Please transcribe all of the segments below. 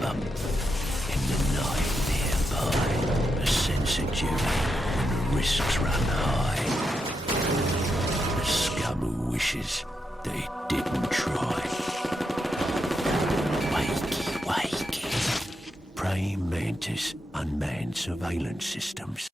In the night nearby, a sense of duty when the risks run high. The scum who wishes they didn't try. Wakey, wakey. Praying mantis, unmanned surveillance systems.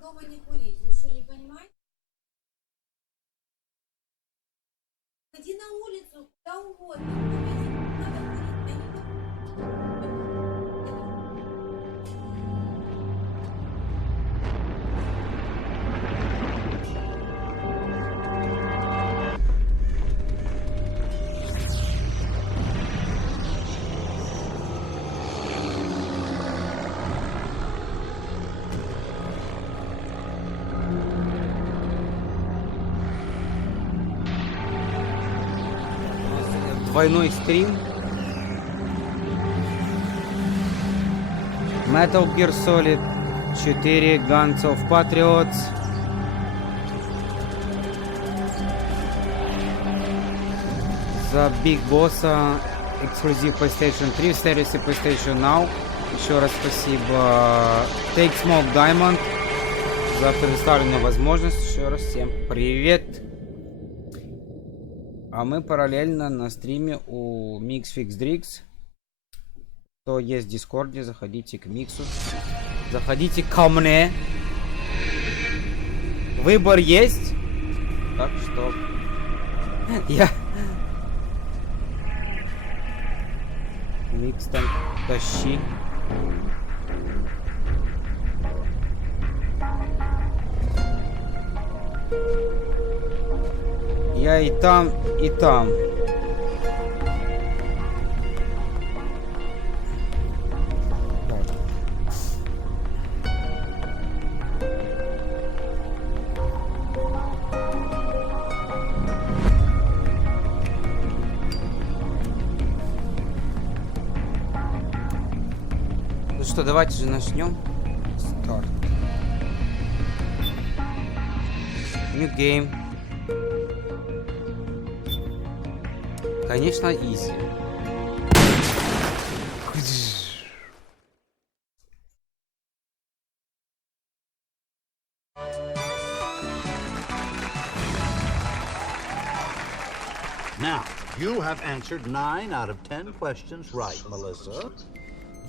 Дома не курить, вы что, не понимаете? Иди на улицу, куда угодно. Надо курить, Двойной стрим. Metal Gear Solid 4 Guns of Patriots. За Big Boss эксклюзив PlayStation 3 в сервисе PlayStation Now. Еще раз спасибо Take Smoke Diamond за предоставленную возможность. Еще раз всем привет. А мы параллельно на стриме у MixFixDrix. Кто есть в Дискорде, заходите к Миксу. Заходите ко мне. Выбор есть. Так что я Микс там тащи. Я и там, и там. Ну что, давайте же начнем. Старт. New game. Конечно, easy. Now, you have answered 9 out of 10 questions right, Melissa.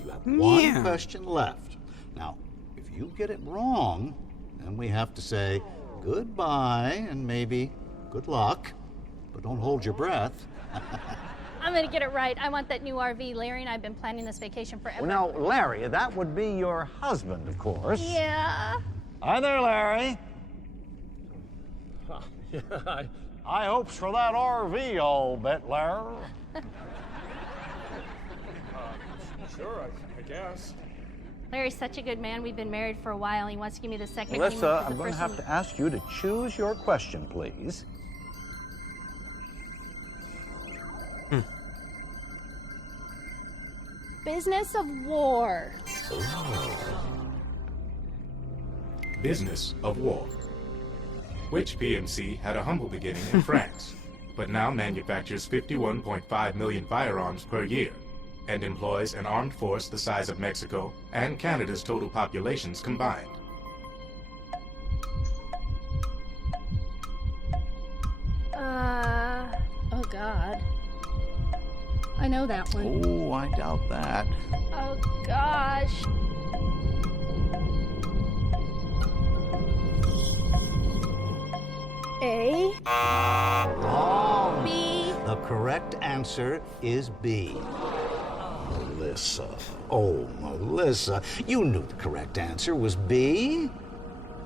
You have one question left. Now, if you get it wrong, then we have to say goodbye and maybe good luck. But don't hold your breath. I'm gonna get it right. I want that new RV. Larry and I have been planning this vacation forever. Well, now, Larry, that would be your husband, of course. Yeah. Hi there, Larry. I hopes for that RV, I'll bet, Larry. Sure, I guess. Larry's such a good man. We've been married for a while. He wants to give me the second Melissa, honeymoon I'm for going the to have first to ask you to choose your question, please. Business of war. Business of war. Which PMC had a humble beginning in France, but now manufactures 51.5 million firearms per year, and employs an armed force the size of Mexico and Canada's total populations combined. Oh God. I know that one. Oh, I doubt that. Oh gosh. A. Wrong. B. The correct answer is B. Melissa. Oh, Melissa. You knew the correct answer was B.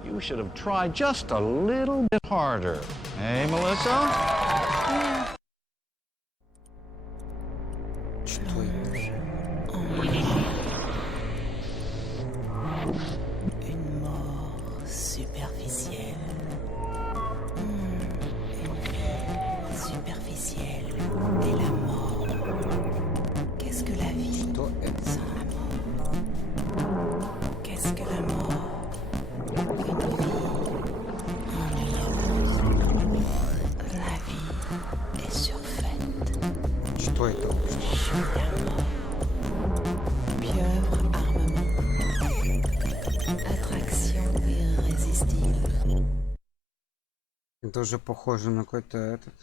You should have tried just a little bit harder. Hey, Melissa? Une mort superficielle. Une superficielle. Et la mort. Qu'est-ce que la vie sans la mort? Qu'est-ce que la mort? Une vie ennuyeuse. La vie est surfaite. Что это? Pieuvre armement. Attraction irrésistible. Это уже похоже на какой-то этот.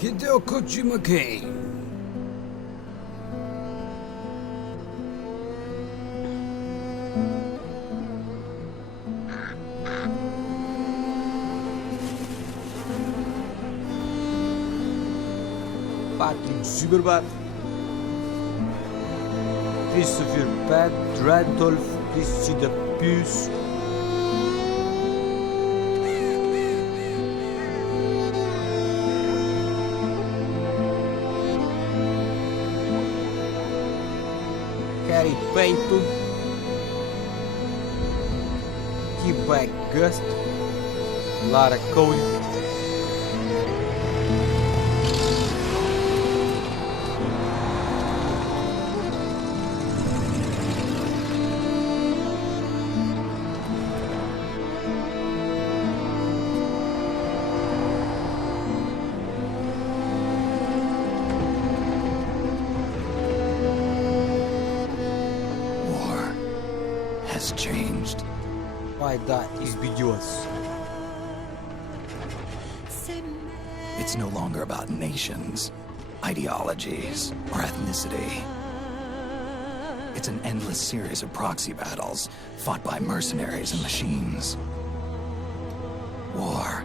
Hideo Kojima game. Patrick Superbad. Christopher Pat, Randolph, Christopher Puce. Harry Payton, T-Bag Gust, Lara Cole. Has changed. Why that is BDOS. It's no longer about nations, ideologies, or ethnicity. It's an endless series of proxy battles fought by mercenaries and machines. War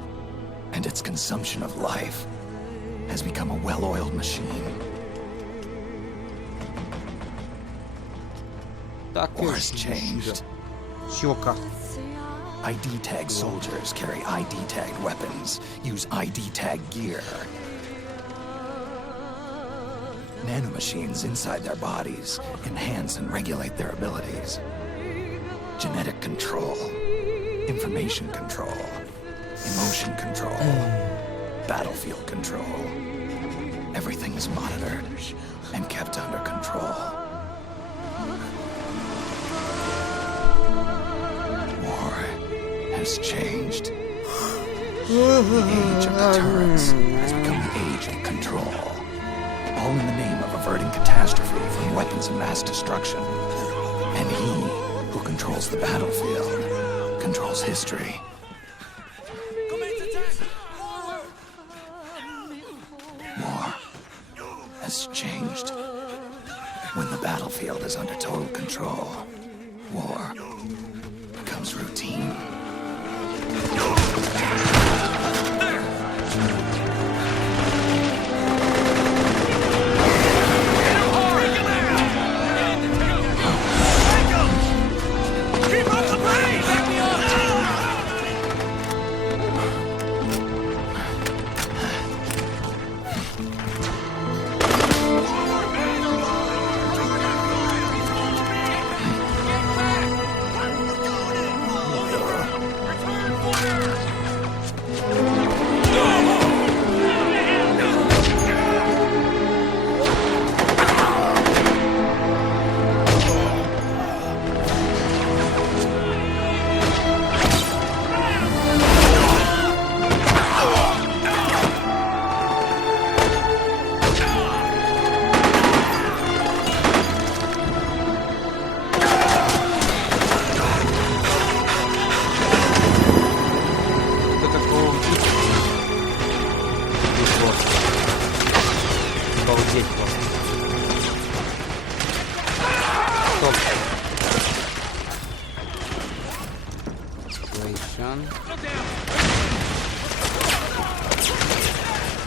and its consumption of life has become a well-oiled machine. Так и War has changed. Чёка. ID tag soldiers carry ID tagged weapons, use ID tag gear. Nanomachines inside their bodies enhance and regulate their abilities. Genetic control, information control, emotion control, battlefield control. Everything is monitored and kept under control. War has changed. The age of deterrence has become the age of control. All in the name of averting catastrophe from weapons of mass destruction. And he who controls the battlefield controls history. War has changed. When the battlefield is under total control, war becomes routine.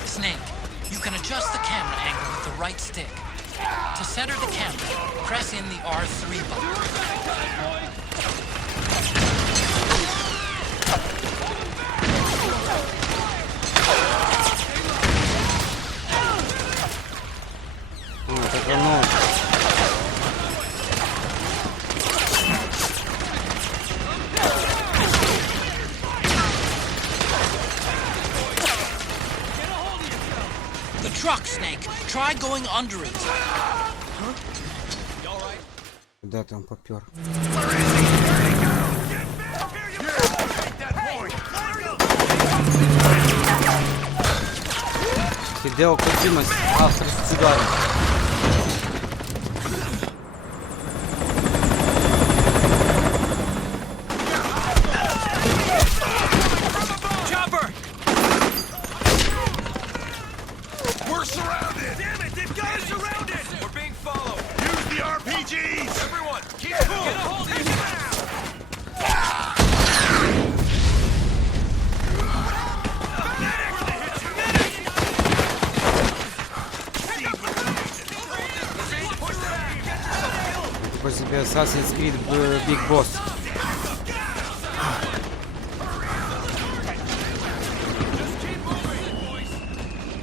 Snake, you can adjust the camera angle with the right stick. To center the camera, press in the R3 button. The truck, Snake. Try going under it. Куда там попёр? Хидео Коджима, автор Сигара. По себе Assassin's Creed Big Boss.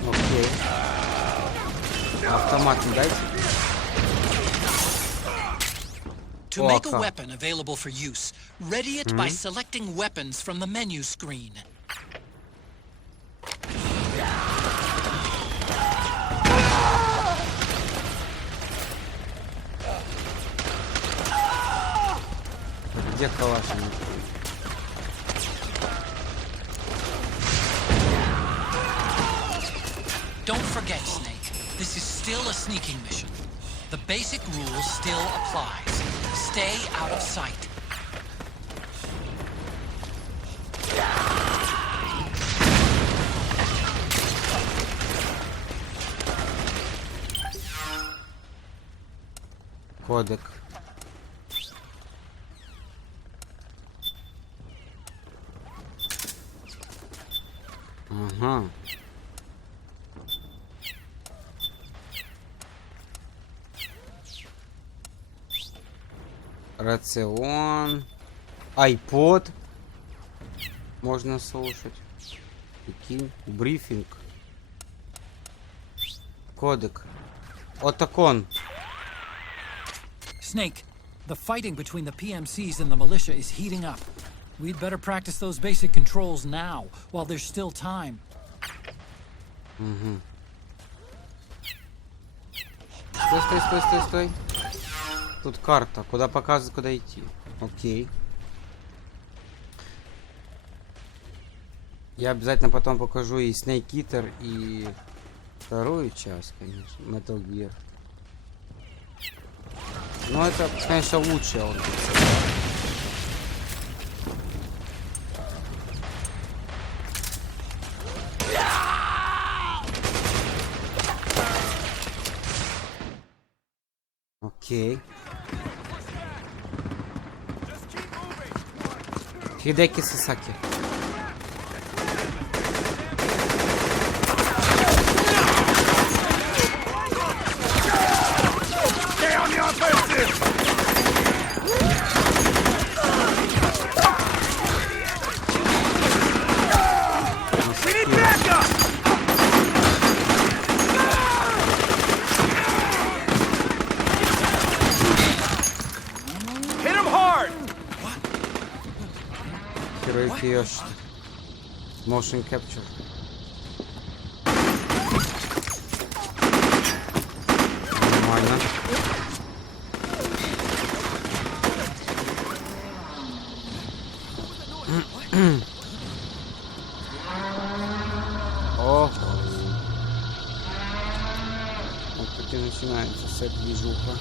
Окей. Автомат не дайте. To make a weapon available for use, ready it by selecting weapons from the menu screen. Где калаш? Don't forget, Snake, this is still a sneaking mission. The basic rule still applies. Stay out of sight. Кодек. Ага. Рацион. Айпод. Можно слушать. Прикинь. Брифинг. Кодек. Отакон. Snake, the fighting between the PMCs and the militia is heating up. We'd better practice those basic controls now, while there's still time. Угу. Стой. Тут карта. Куда показывает, куда идти. Окей. Я обязательно потом покажу и Snake Eater, и вторую часть, конечно. Metal Gear. Но это, конечно, лучше. Окей. Хидеки Сасаки. Motion capture. Нормально. О! Вот так и начинается с этой движуха.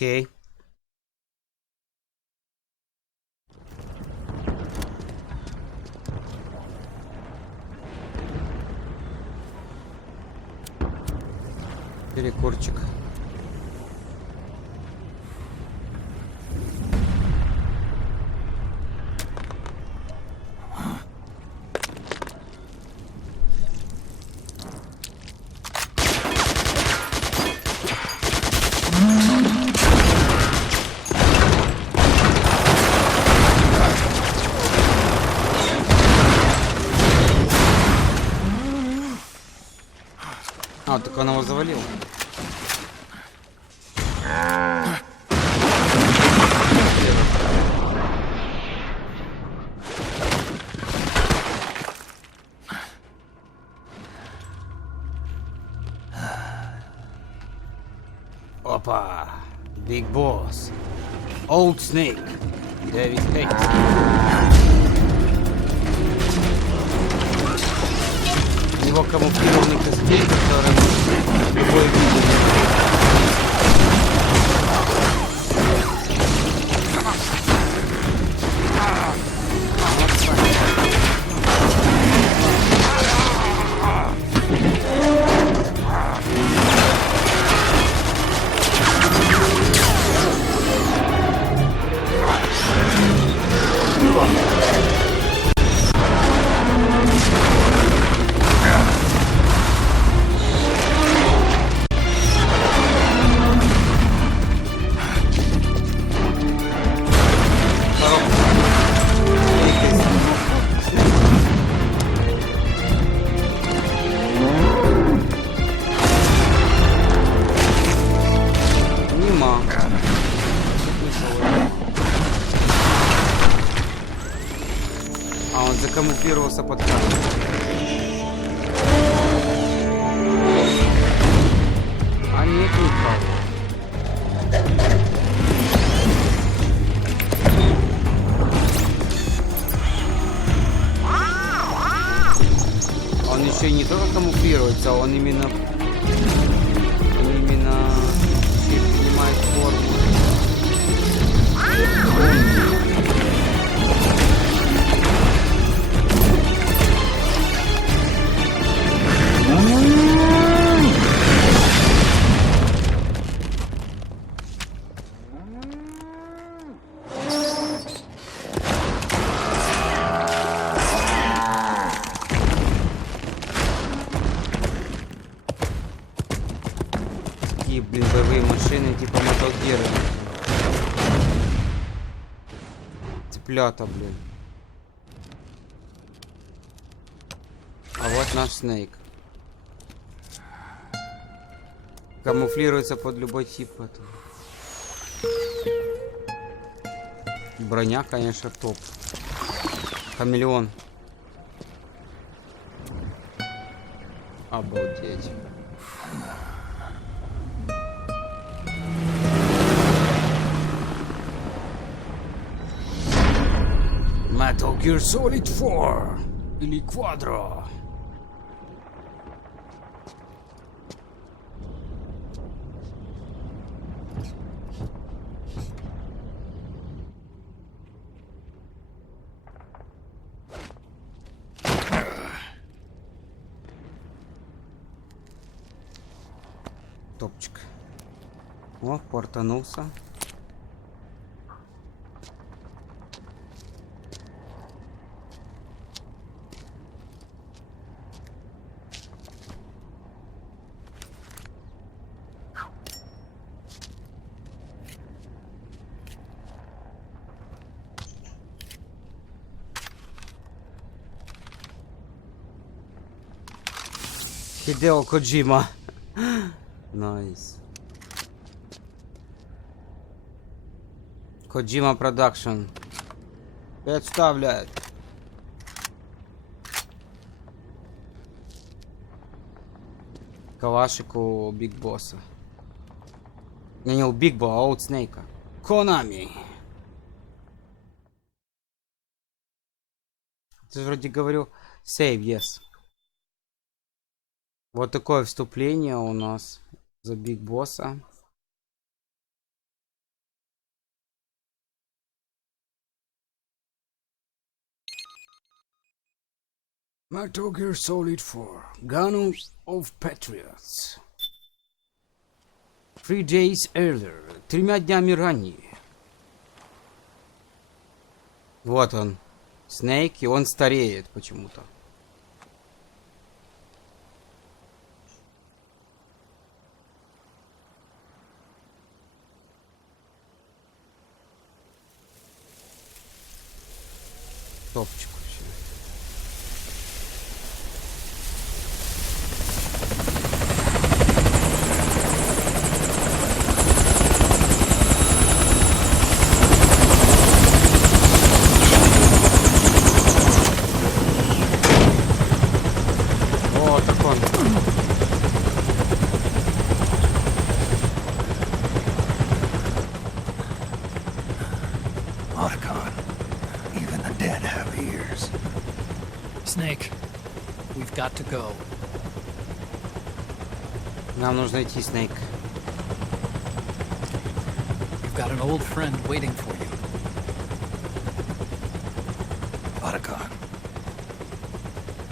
Окей. Перекурчик. А, так он его завалил. Опа! Big Boss. Old Snake. David X. У него камуфлированный костюм, который может любой видеть. Закамуфлировался под камеру. А нет, никого. Он еще и не только камуфлируется, он именно принимает форму. Блин, боевые машины типа мотогеры. Цыплята, блин. А вот наш Снейк. Камуфлируется под любой тип этого. Броня, конечно, топ. Хамелеон. Обалдеть. Metal Gear Solid 4 или Quadro. Топчик. О, портанулся. Хидео Коджима. Найс. Коджима Продакшн. Представляет. Калашику у Биг Босса. Не у Биг Бо, а у Снейка. Конами. Ты же вроде говорил save, yes. Вот такое вступление у нас за Биг Босса. Metal Gear Solid 4. Gun of Patriots. 3 days earlier. 3 днями ранее. Вот он. Снейк, и он стареет почему-то. Топчик вообще. We've got to go. Нам нужно идти, Снейк. You've got an old friend waiting for you. Otacon.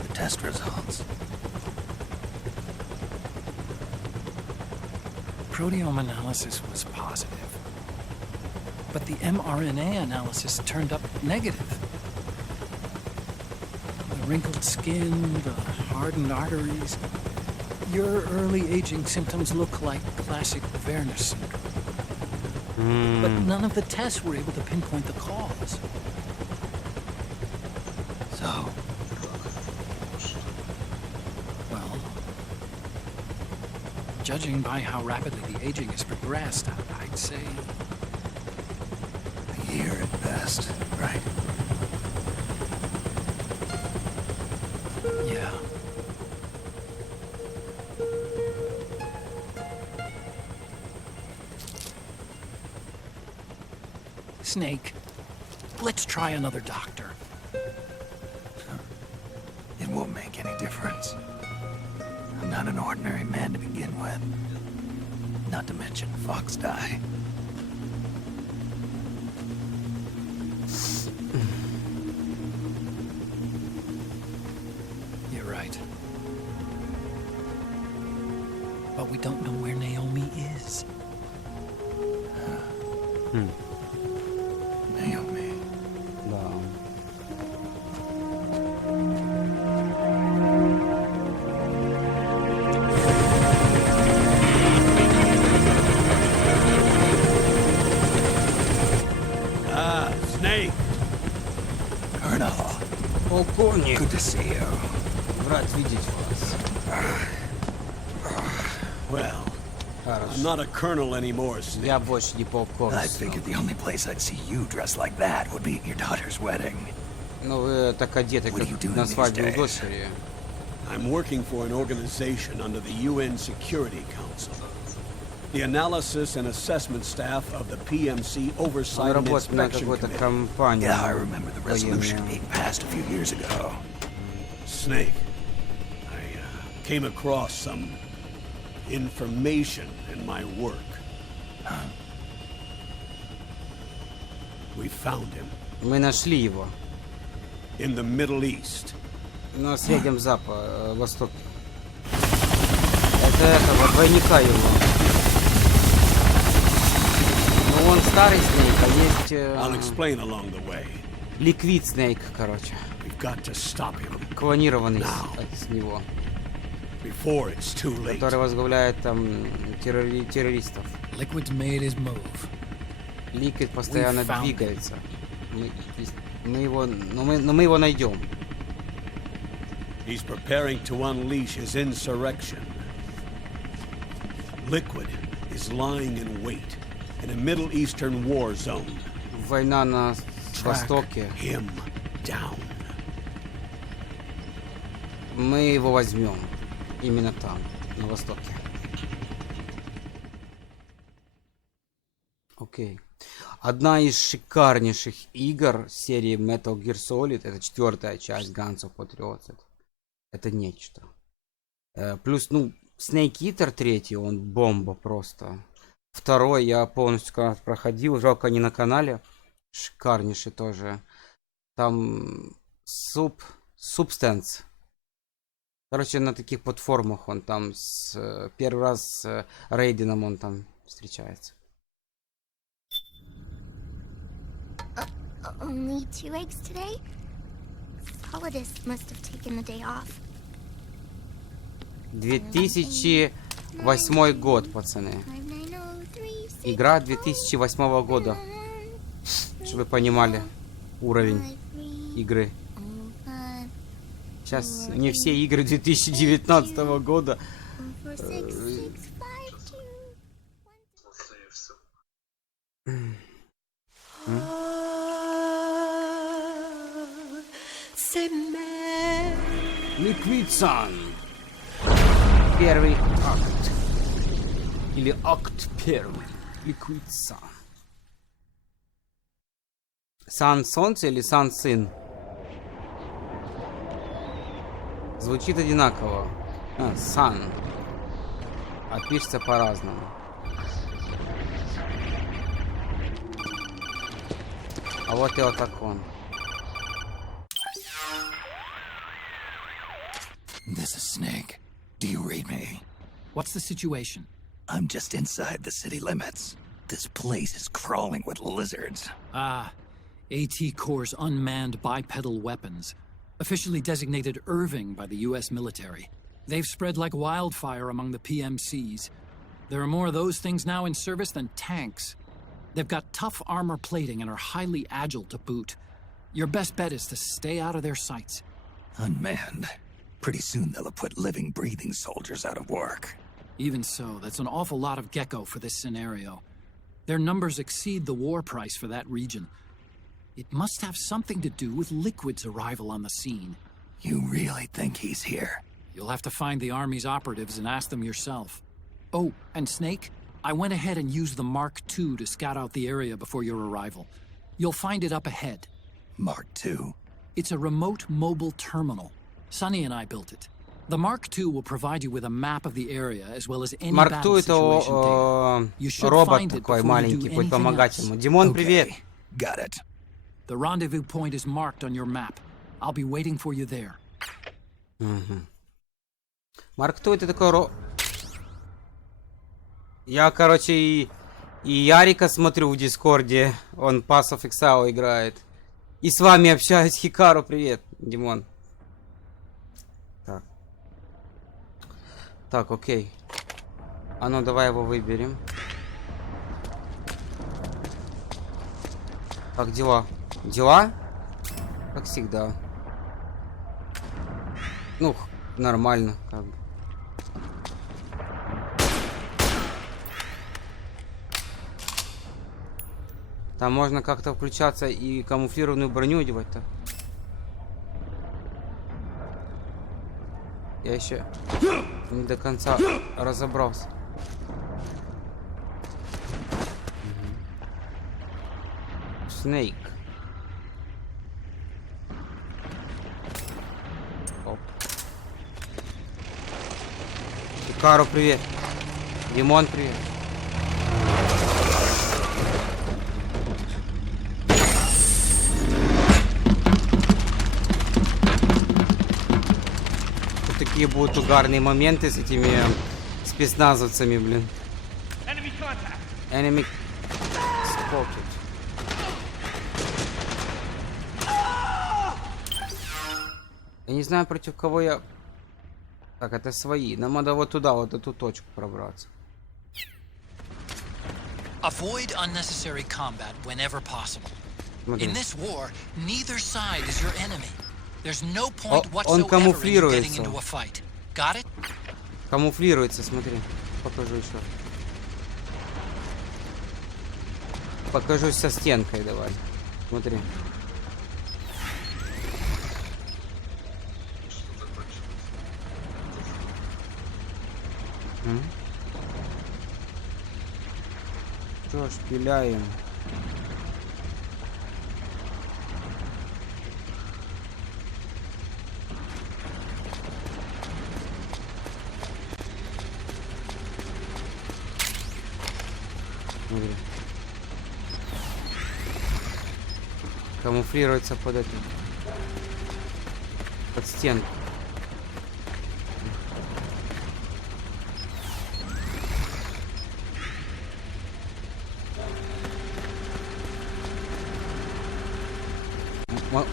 The test results. Proteome analysis was positive, but the mRNA analysis turned up negative. The wrinkled skin, the hardened arteries. Your early aging symptoms look like classic Werner syndrome. But none of the tests were able to pinpoint the cause. So, Well, judging by how rapidly the aging has progressed, I'd say a year at best, right? yeah. Snake, let's try another doctor. It won't make any difference. I'm not an ordinary man to begin with. Not to mention Fox die. You're right. But we don't know where Naomi is. Naomi. Да. Snake! Colonel, Полковник. good to see you. Рад видеть вас. Well, I'm not a colonel anymore, Snake. Я больше не полковник. I figured the only place I'd see you dressed like that would be at your daughter's wedding. Ну вы так одеты, What are you как doing на these свадьбе у days? дочери. I'm working for an organization under the UN Security Council. The analysis and assessment staff of the PMC Он Oversight and работает на Inspection какой-то Committee. компании. Yeah, I remember the resolution военной. being passed a few years ago. Snake, I came across some information in my work. We found him Мы нашли его in the Middle East. на Среднем Востоке. Это этого двойника его. Ну он старый Снейк, а I'll есть explain along the way. Ликвид Снейк, короче. We've got to stop him Клонированный Now. с него. before it's too late. Который возглавляет там террористов. Liquid's made his move. Ликвид постоянно found двигается. Мы его найдем. He's preparing to unleash his insurrection. Liquid is lying in wait in a Middle Eastern war zone. Война на Востоке. Him down. Мы его возьмем. Именно там, на Востоке. Окей. Одна из шикарнейших игр серии Metal Gear Solid, это 4-я часть Guns of Patriots. Это нечто. Плюс, ну, Snake Eater 3, он бомба просто. 2-й я полностью проходил, жалко не на канале. Шикарнейший тоже. Там Substance. Короче, на таких платформах он там первый раз с Рейденом он там встречается. Only 2 eggs today? Solidus must have taken the day off. 2008 год, пацаны. Игра 2008 года. Чтобы вы понимали уровень игры. Сейчас не все игры 2019 года. Liquid Sun. Первый акт. Или акт первый. Liquid Sun. Сан солнце или сан сын? Звучит одинаково. Sun. А пишется по-разному. А вот и вот так он. This is Snake. Do you read me? What's the situation? I'm just inside the city limits. This place is crawling with lizards. Ah, AT Corps' unmanned bipedal weapons. Officially designated Irving by the US military. They've spread like wildfire among the PMCs. There are more of those things now in service than tanks. They've got tough armor plating and are highly agile to boot. Your best bet is to stay out of their sights. Unmanned. Pretty soon they'll have put living, breathing soldiers out of work. Even so, that's an awful lot of gecko for this scenario. Their numbers exceed the war price for that region. It must have something to do with Liquid's arrival on the scene. You really think he's here? You'll have to find the Army's operatives and ask them yourself. Oh, and Snake, I went ahead and used the Mark II to scout out the area before your arrival. You'll find it up ahead. Mark II? It's a remote mobile terminal. Sonny and I built it. The Mark II will provide you with a map of the area as well as any battle situation data. You should find it before you do anything else. Димон, привет. Got it. The rendezvous point is marked on your map. I'll be waiting for you there. Марк, кто это такой? Я, короче, и Ярика смотрю в Дискорде. Он Pass of Exile играет. И с вами общаюсь. Хикару, привет, Димон. Так, окей. А ну, давай его выберем. Как дела? Дела? Как всегда. Ну, нормально, как бы. Там можно как-то включаться и камуфлированную броню одевать-то. Я еще не до конца разобрался. Snake. Оп. Икару, привет. Димон, привет. Такие будут угарные моменты с этими спецназовцами, блин. Enemy spotted. Я не знаю, против кого я... Так, это свои. Нам надо вот туда, вот эту точку пробраться. Avoid unnecessary combat whenever possible. In this war, neither side is your enemy. There's no point whatsoever in getting into a fight. Got it? Камуфлируется, смотри. Покажу еще. Покажусь со стенкой, давай. Смотри. Что ж, пиляем. Смотри. Камуфлируется под эту, под стенку.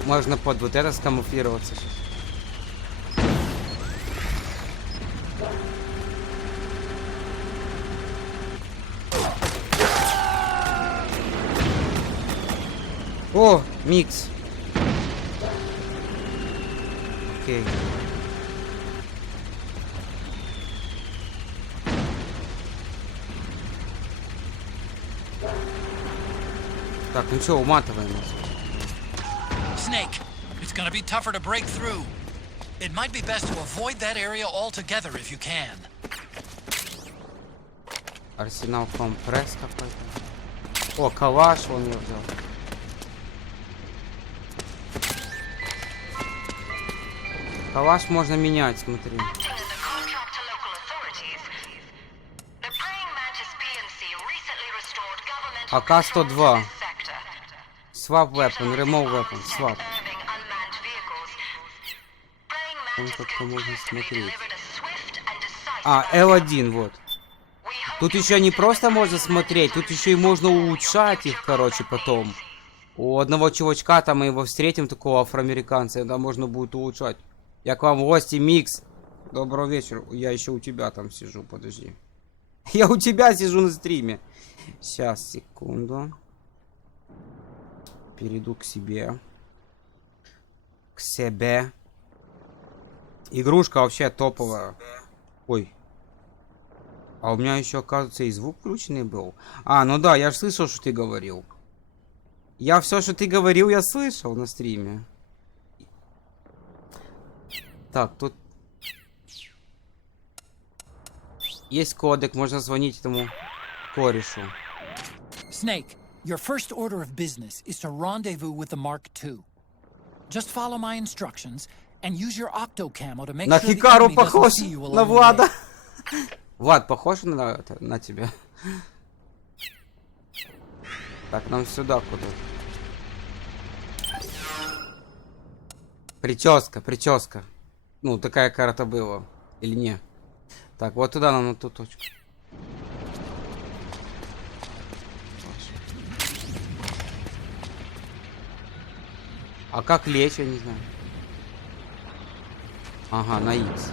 Можно под вот это скамуфлироваться сейчас. О, микс. Окей. Так, ну что, уматываем нас. Snake, it's gonna be tougher to break through. It might be best to avoid that area altogether if you can. Арсенал компресс какой-то. О, калаш он ее взял. Калаш можно менять, смотри. АК-102. Swap weapon, remove weapon, swap. Там как-то можно смотреть. А, L1, вот. Тут еще не просто можно смотреть, тут еще и можно улучшать их, короче, потом. У одного чувачка, там мы его встретим, такого афроамериканца, да, можно будет улучшать. Я к вам в гости, Микс. Доброго вечера. Я еще у тебя там сижу, подожди. Я у тебя сижу на стриме. Сейчас, секунду. Перейду к себе. К себе. Игрушка вообще топовая. Ой. А у меня еще, оказывается, и звук включенный был. А, ну да, я же слышал, что ты говорил. Я все, что ты говорил, я слышал на стриме. Так, тут... Есть кодек, можно звонить этому корешу. Snake, your first order of business is to rendezvous with the Mark II. Just follow my instructions and use your octocamo to make На sure the Хикару enemy doesn't похож see you на along the way. Влада. Влад, похож на тебя? Так, нам сюда куда? Прическа, прическа. Ну, такая карта была. Или не? Так, вот туда нам, на ту точку. А как лечь, я не знаю. Ага, на X.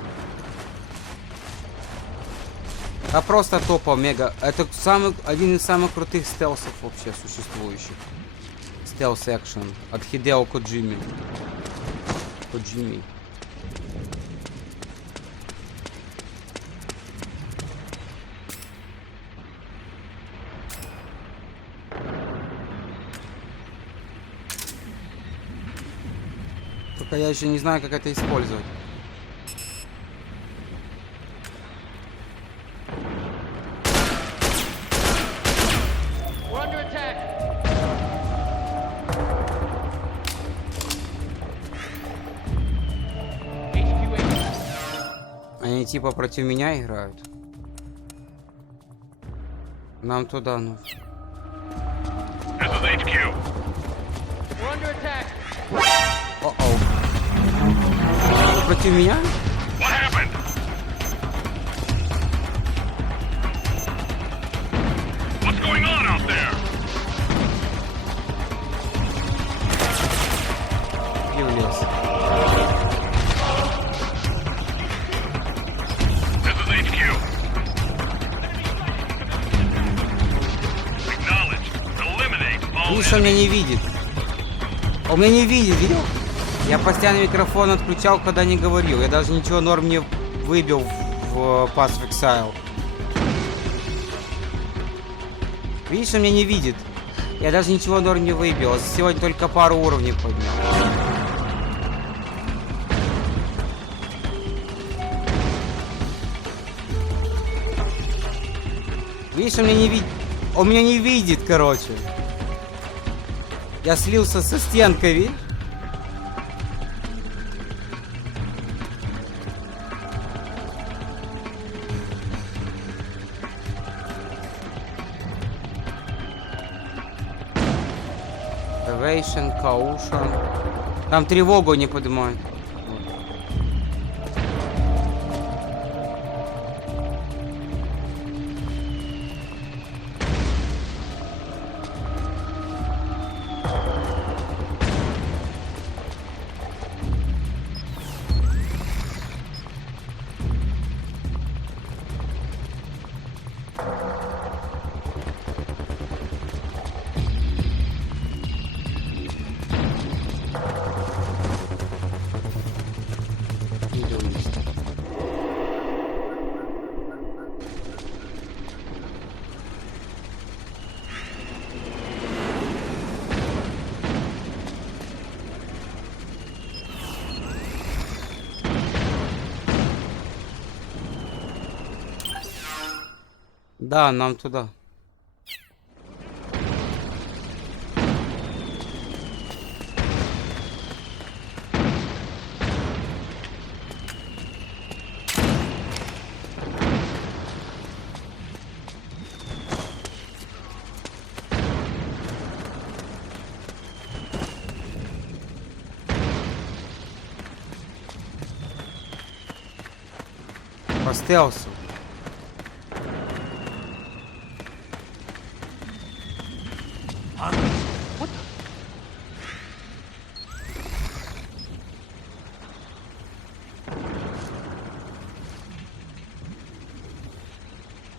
А просто топа мега. Это один из самых крутых стелсов вообще существующих. Стелс экшен от Хидео Коджими. Только я еще не знаю, как это использовать. Они типа против меня играют. Нам туда нужно. О-оу. Против меня? И в лес. Видишь, он меня не видит. Он меня не видит, видел? Я постоянно микрофон отключал, когда не говорил. Я даже ничего норм не выбил в Path of Exile. Видишь, он меня не видит. Я даже ничего норм не выбил. Сегодня только пару уровней поднял. Видишь, он меня не видит. Он меня не видит, короче. Я слился со стенкой, видишь? Evasion, Caution. Там тревогу не поднимают. Да, нам туда. По стелсу.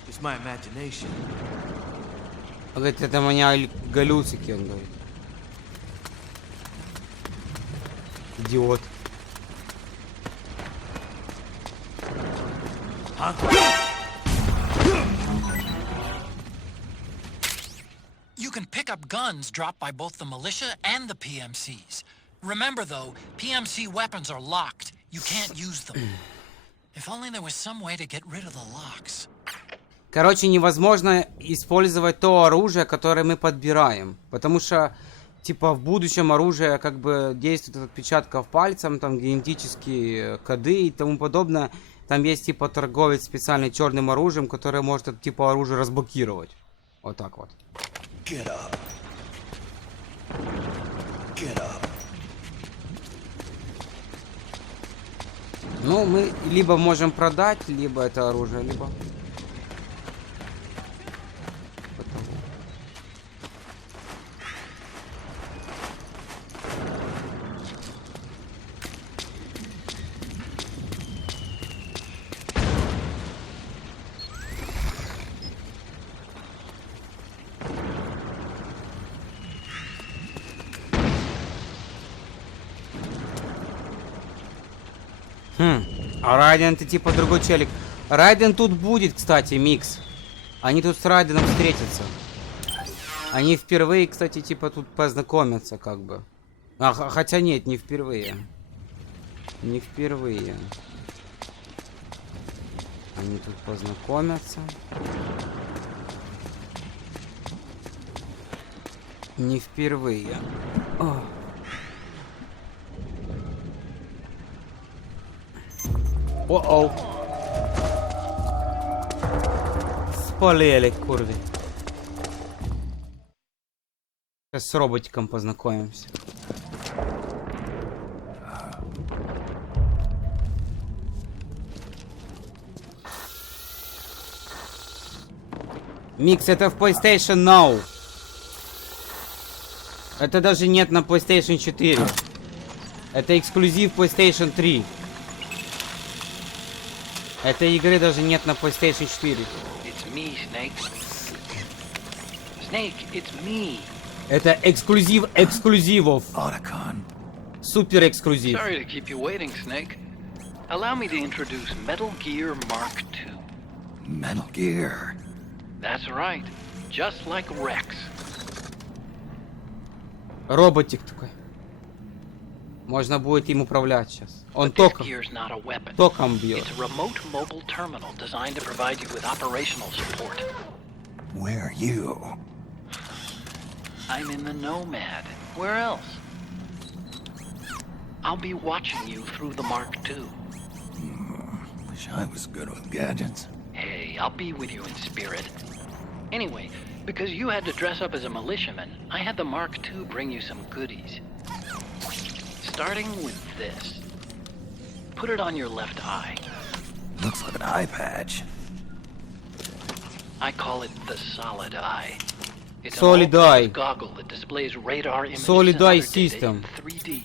It's my imagination. Говорит, это у меня галюсики, он говорит. Идиот. You can pick up guns dropped by both the militia and the PMCs. Remember, though, PMC weapons are locked. You can't use them. If only there was some way to get rid of the locks. Короче, невозможно использовать то оружие, которое мы подбираем. Потому что, типа, в будущем оружие как бы действует от отпечатков пальцем, там генетические коды и тому подобное. Там есть, типа, торговец специальный черным оружием, который может это, типа, оружие разблокировать. Вот так вот. Get up. Get up. Ну, мы либо можем продать, либо это оружие, либо... А Райден это типа другой челик. Райден тут будет, кстати, микс. Они тут с Райденом встретятся. Они впервые, кстати, типа тут познакомятся, как бы. Хотя нет, не впервые. Не впервые. Они тут познакомятся. Не впервые. О-оу. Спалили, курви. Сейчас с роботиком познакомимся. Микс, это в PlayStation Now. Это даже нет на PlayStation 4. Это эксклюзив PlayStation 3. Этой игры даже нет на PlayStation 4. It's me, Snake. Snake, it's me. Это эксклюзив эксклюзивов. Супер эксклюзив. Sorry to keep you waiting, Snake. Allow me to introduce Metal Gear Mark II. Metal Gear. That's right. Just like Rex. Роботик такой. Можно будет им управлять сейчас. Он током бьет. It's a remote mobile terminal designed to provide you with operational support. Where are you? I'm in the Nomad. Where else? I'll be watching you through the Mark II. Wish I was good with gadgets. Hey, I'll be with you in spirit. Anyway, because you had to dress up as a militiaman, I had the Mark II bring you some goodies. Starting with this. Put it on your left eye. Looks like an eye patch. I call it the solid eye. It's Solid an eye. goggle that displays radar images Solid and eye other data system. in 3D.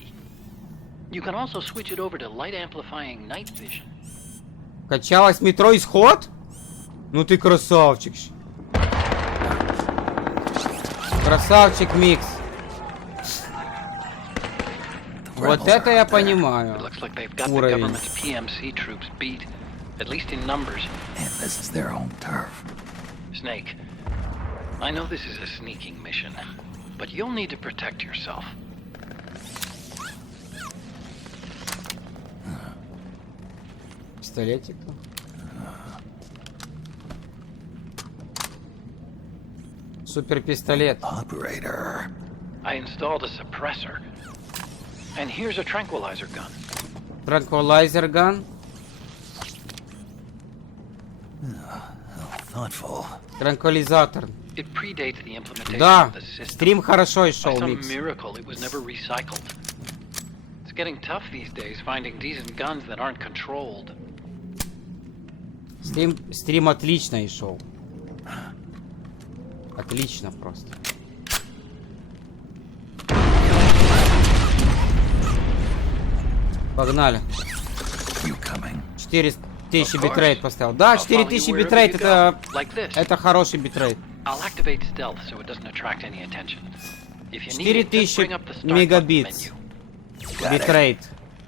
You can also switch it over to light amplifying night vision. Качалось метро Исход? Ну ты красавчик. Красавчик, Микс. Вот это я понимаю. Уровень. PMC troops beat, at least in numbers. And this is their own turf. Snake, I know this is a sneaking mission, but you'll need to protect yourself. Пистолетик. Супер пистолет. Operator. I installed a suppressor. And here's a tranquilizer gun. Tranquilizer gun. Thoughtful. Транквилизатор. It predates the implementation Да, of the system. стрим хорошо By шел, some Микс. miracle, it was never recycled. It's getting tough these days finding decent guns that aren't controlled. Стрим отлично и шел. Отлично просто. Погнали. 4000 битрейт поставил. Да, 4000 битрейт это хороший битрейт. 4000 мегабит битрейт.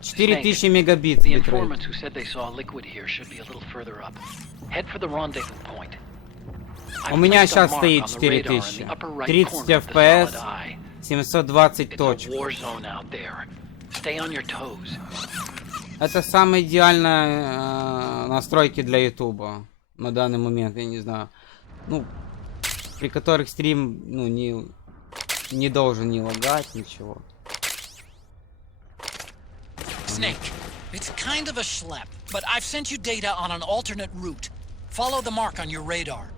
4000 мегабит битрейт. У меня сейчас стоит 4000. 30 FPS, 720 точек. Это самые идеальные настройки для ютуба на данный момент, я не знаю. Ну, при которых стрим, ну, не должен не лагать, ничего. Snake, it's kind of a schlep, but I've sent you data on an alternate route. Follow the mark on your radar.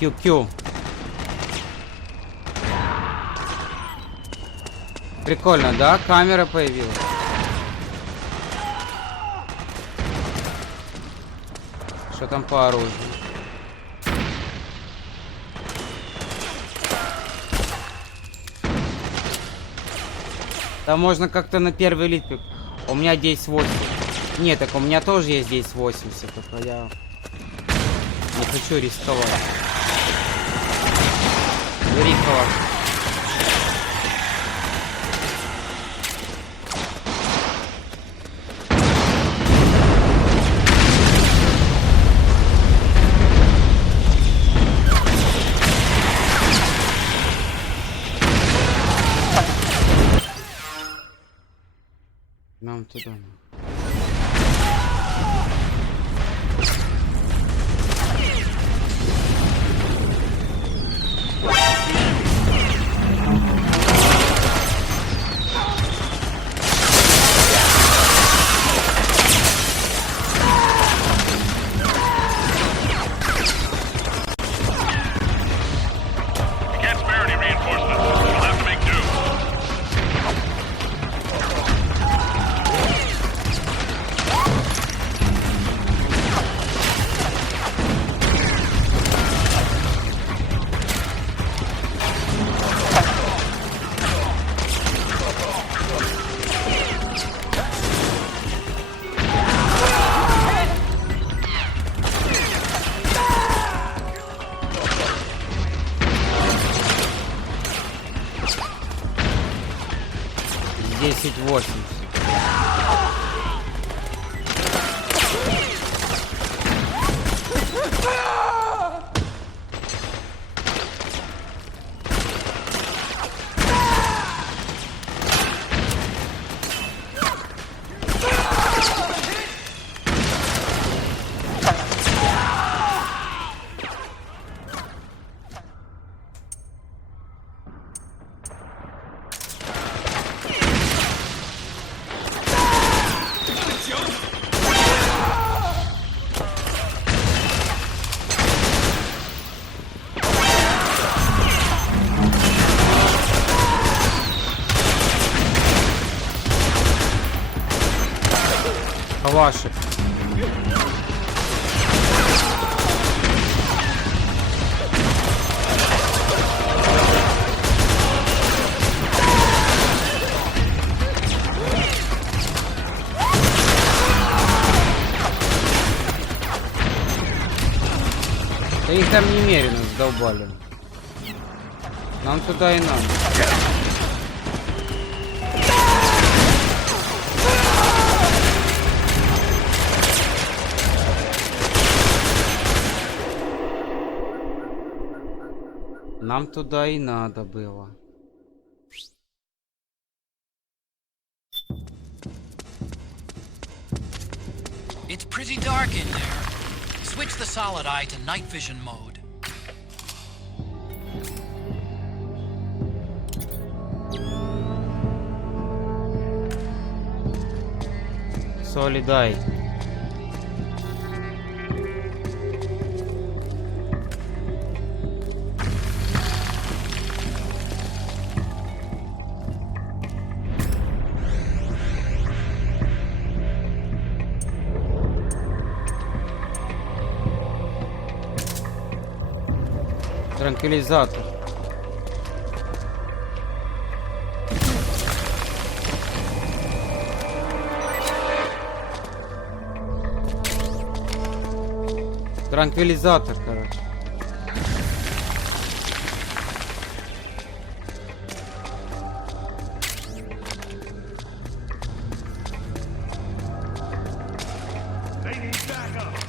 QQ. Прикольно, да? Камера появилась. Что там по оружию? Там можно как-то на первый лид. У меня 1080. Нет, так у меня тоже есть 1080, только я не хочу рисковать. Рисковать. Нам туда. Ваши. Да их там немерено задолбали. Нам туда и надо. Нам туда и надо было. It It's pretty dark in there. Switch the solid eye to night vision mode. Solid eye. Транквилизатор. Транквилизатор, короче.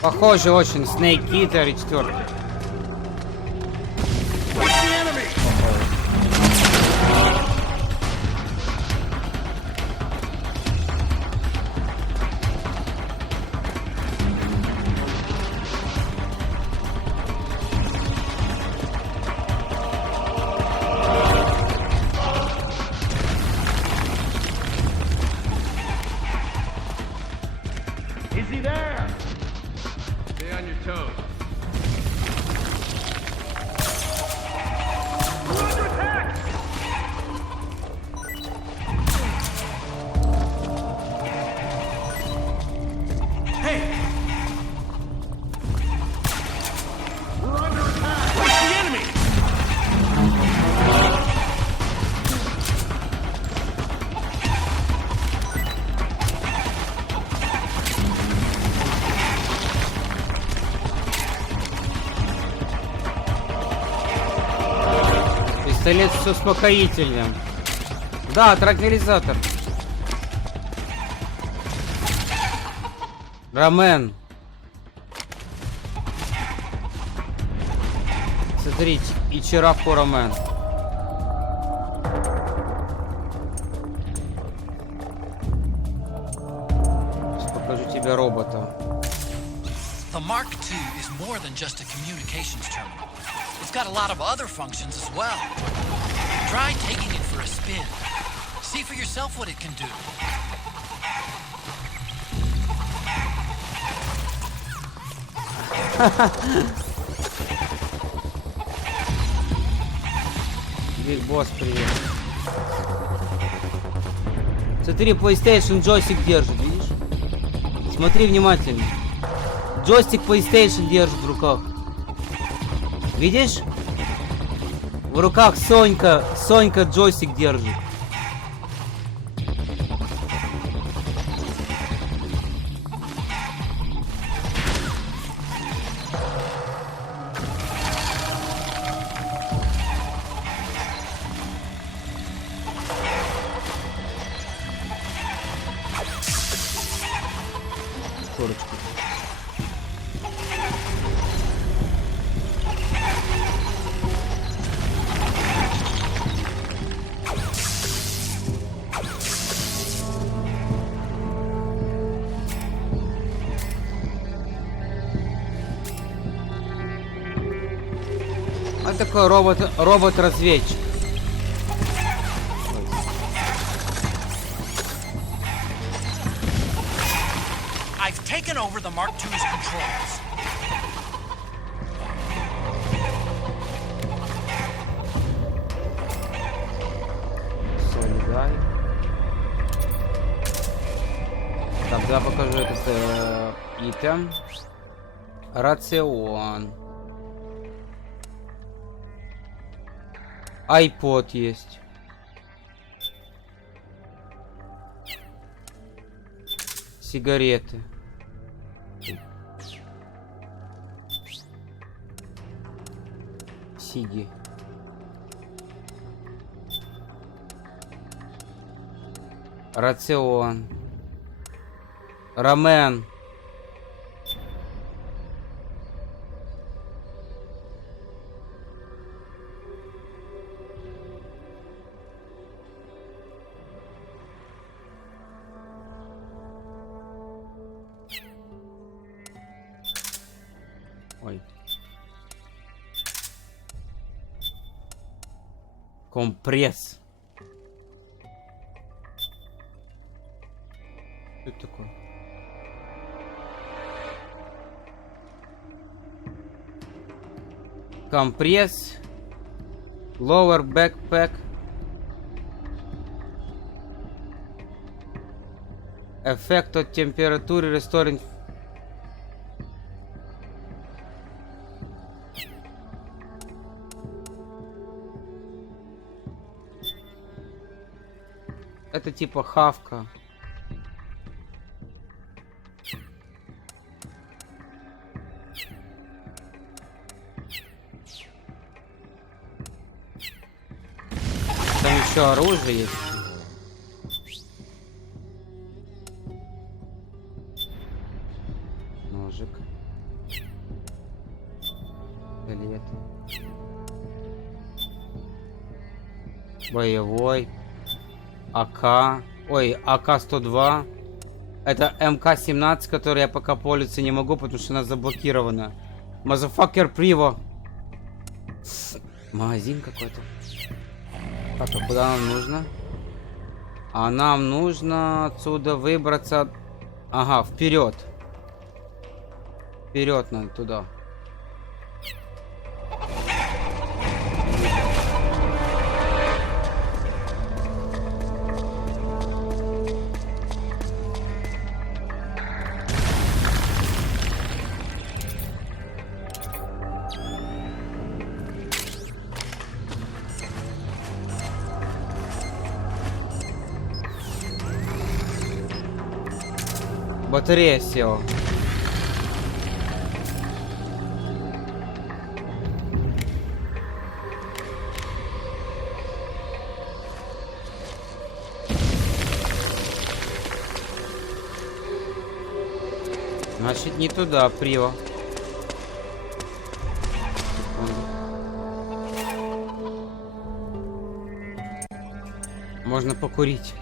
Похоже очень. Snake Eater и 4. Пистолет с успокоительным. Да, транквилизатор. Рамен. Смотрите, и чиравку рамен. Сейчас покажу тебе робота. The Mark II is more than just a communications terminal. It's got a lot of other functions as well. Try taking it for a spin. See for yourself what it can do. Биг Босс, привет. Смотри, PlayStation джойстик держит, видишь? Смотри внимательно. Джойстик PlayStation держит в руках. Видишь? В руках Сонька джойстик держит. Корочку. А такой робот-разведчик. I've taken over the Mark II's controls. Солидай. Так, да, покажу этот итем. Рацион. iPod есть. Сигареты. Сиги. Рацион. Рамен. Ой. Компресс. Что это такое? Компресс. Lower backpack. Эффект от температуры restoring. Это типа хавка. Там еще оружие есть. Ножик. Пистолет. Боевой. АК. Ой, АК-102. Это МК-17, который я пока пользоваться не могу, потому что она заблокирована. Motherfucker Приво. Магазин какой-то. Так, а куда нам нужно? А нам нужно отсюда выбраться. Ага, вперед. Вперед надо туда. Батарея села. Значит, не туда, Прио. Можно покурить.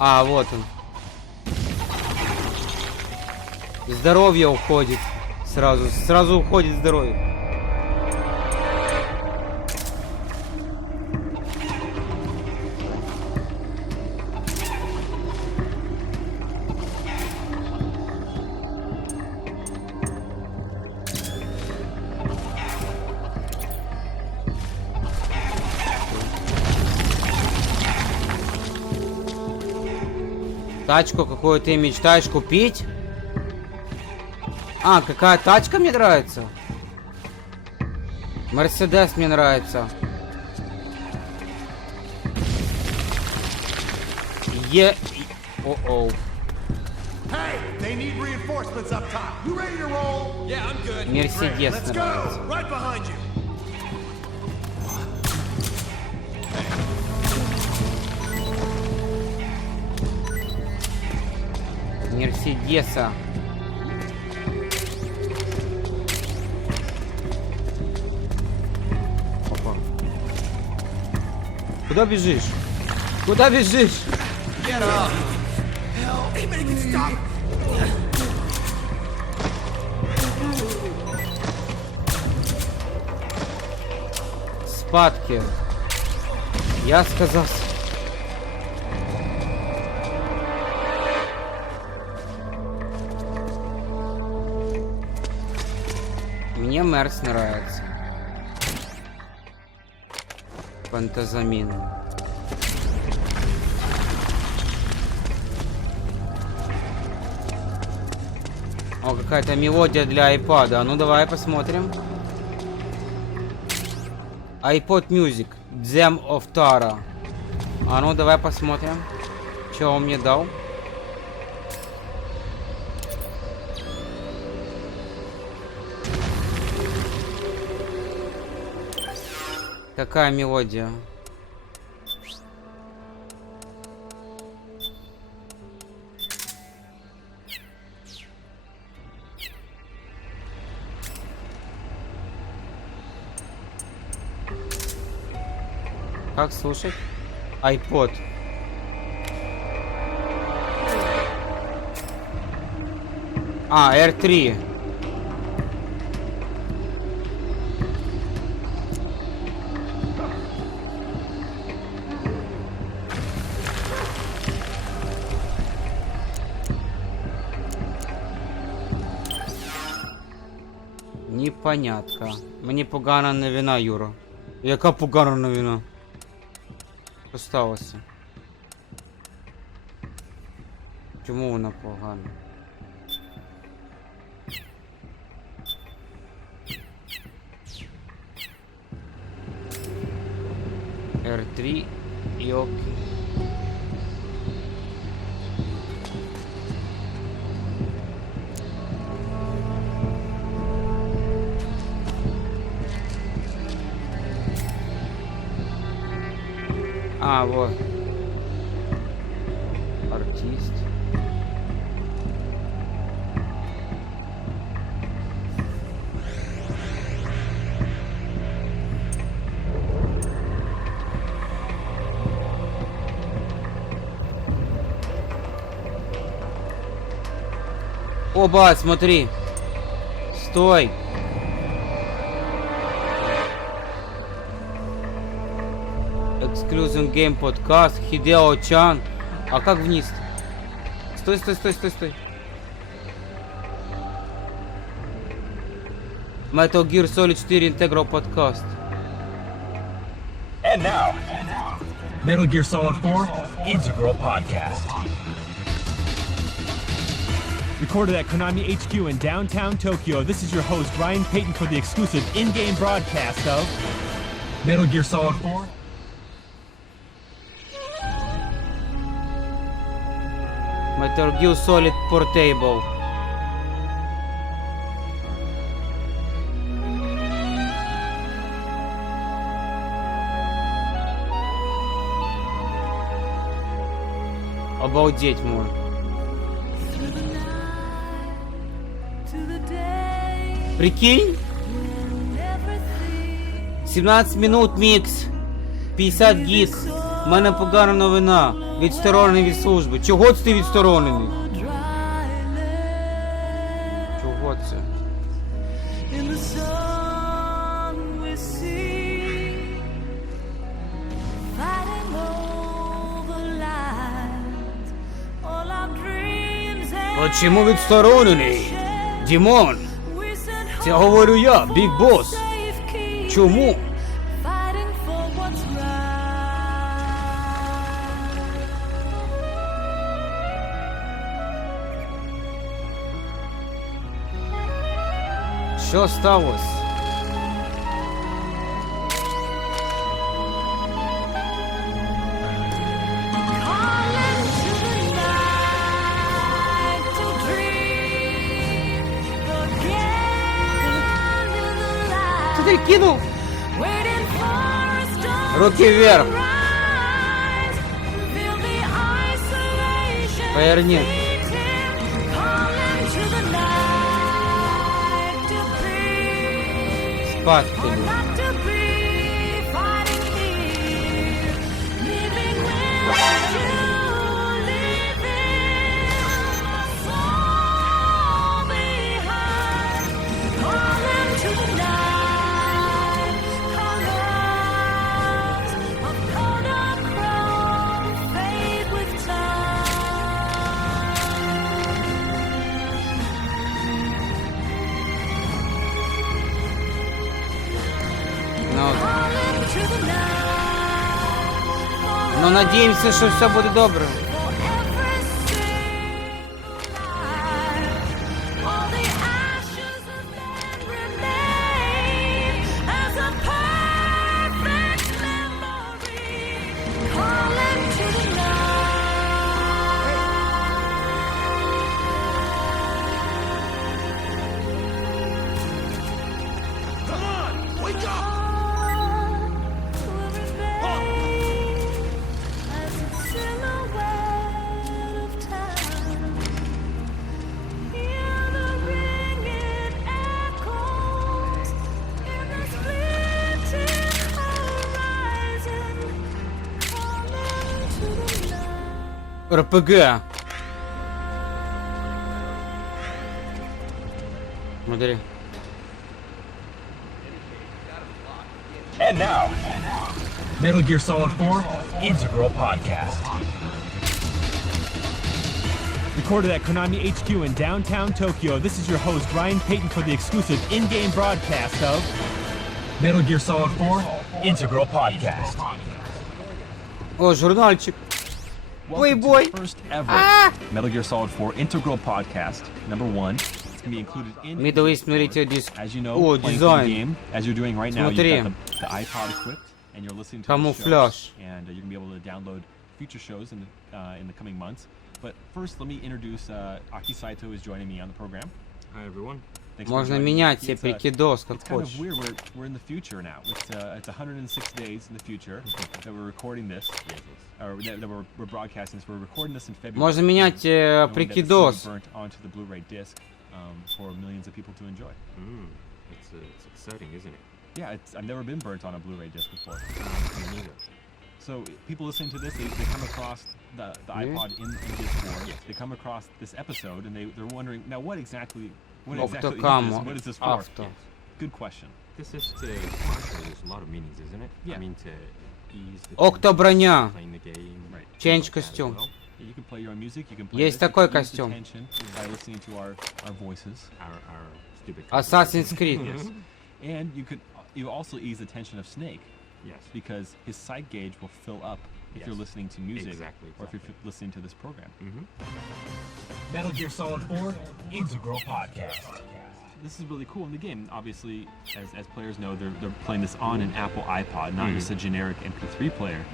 А, вот он. Здоровье уходит. Сразу уходит здоровье. Тачку какую ты мечтаешь купить? А, какая тачка мне нравится? Мерседес мне нравится. О-оу. Мерседес нравится. Мерседеса. Опа. Куда бежишь? Куда бежишь? Спадки. Я сказал. Мне Мерс нравится. Фантазамин. О, какая-то мелодия для iPad. Ну давай посмотрим. iPod Music. Gem of Tara. А ну давай посмотрим. Что он мне дал? Какая мелодия? Как слушать? iPod. А, R3. Непонятка. Мені погана новина, Юра. Яка погана новина? Що сталося? Чому вона погана? R3 і окей. А, вот. Артист. Оба, смотри. Стой. Exclusive Game Podcast, Хидео-чан. А как вниз? Стой, стой, стой, стой, стой. Metal Gear Solid 4 Integral Podcast. And now, Metal Gear Solid 4 Integral Podcast. Recorded at Konami HQ in downtown Tokyo, this is your host, Ryan Payton, for the exclusive in-game broadcast of Metal Gear Solid 4. Metal Gear Solid Portable. Обалдеть можно. Прикинь? 17 минут мікс. 50 гіг. У мене погана новина. Відсторонений від служби. Чого це ти відсторонений? Чого це? От чому відсторонений? Дімон. Це говорю я, Біг Бос. Чому? Що сталося? Що ти кинув? Руки вверх. Поверни. Спать тебе. Но надеемся, что все будет добре. РПГ. Смотри. And now, Metal Gear Solid 4 Integral Podcast. Recorded at Konami HQ in downtown Tokyo, this is your host, Ryan Payton, for the exclusive in-game broadcast of Metal Gear Solid 4 Integral Podcast. О, журнальчик. Ой, бой. First ever Metal Gear Solid 4 Integral Podcast, number 1. It's going to be included in Middle East Military Disc. As you know, О, playing through the дизайн. game, as you're doing right now, Смотри. you've got the iPod equipped, and you're listening to the Камуфляж. shows, and you're going to be able to download future shows in the coming months. But first, let me introduce Aki Saito is joining me on the program. Hi, everyone. Можно менять себе прикидос, как It's kind of хочешь. weird. We're in the future now. It's 106 days in the future that we're recording this, or that we're broadcasting this. We're recording this in February. Можно менять knowing that this will be прикидос. burnt onto the Blu-ray disc for millions of people to enjoy. It's exciting, isn't it? Yeah, I've never been burnt on a Blu-ray disc before. Me neither. So people listening to this, they come across the iPod in disc form. They come across this episode, and they're wondering, now what exactly is this? What is this for? Авто. Good question. This is to there's a lot of meanings, isn't it? Yeah. I mean, to ease the Окто броня. playing the game. Right. Change костюм. You can play your own music. You can play Есть this, такой you can ease the костюм. tension by listening to our voices. Our stupid. Assassin's Creed. Yes. And you also ease the tension of Snake. Yes. Because his sight gauge will fill up if you're listening to music, or if you're listening to this program. Metal Gear Solid 4 Integral Podcast. This is really cool in the game. Obviously, as players know, they're playing this on an Apple iPod, not just a generic MP3 player.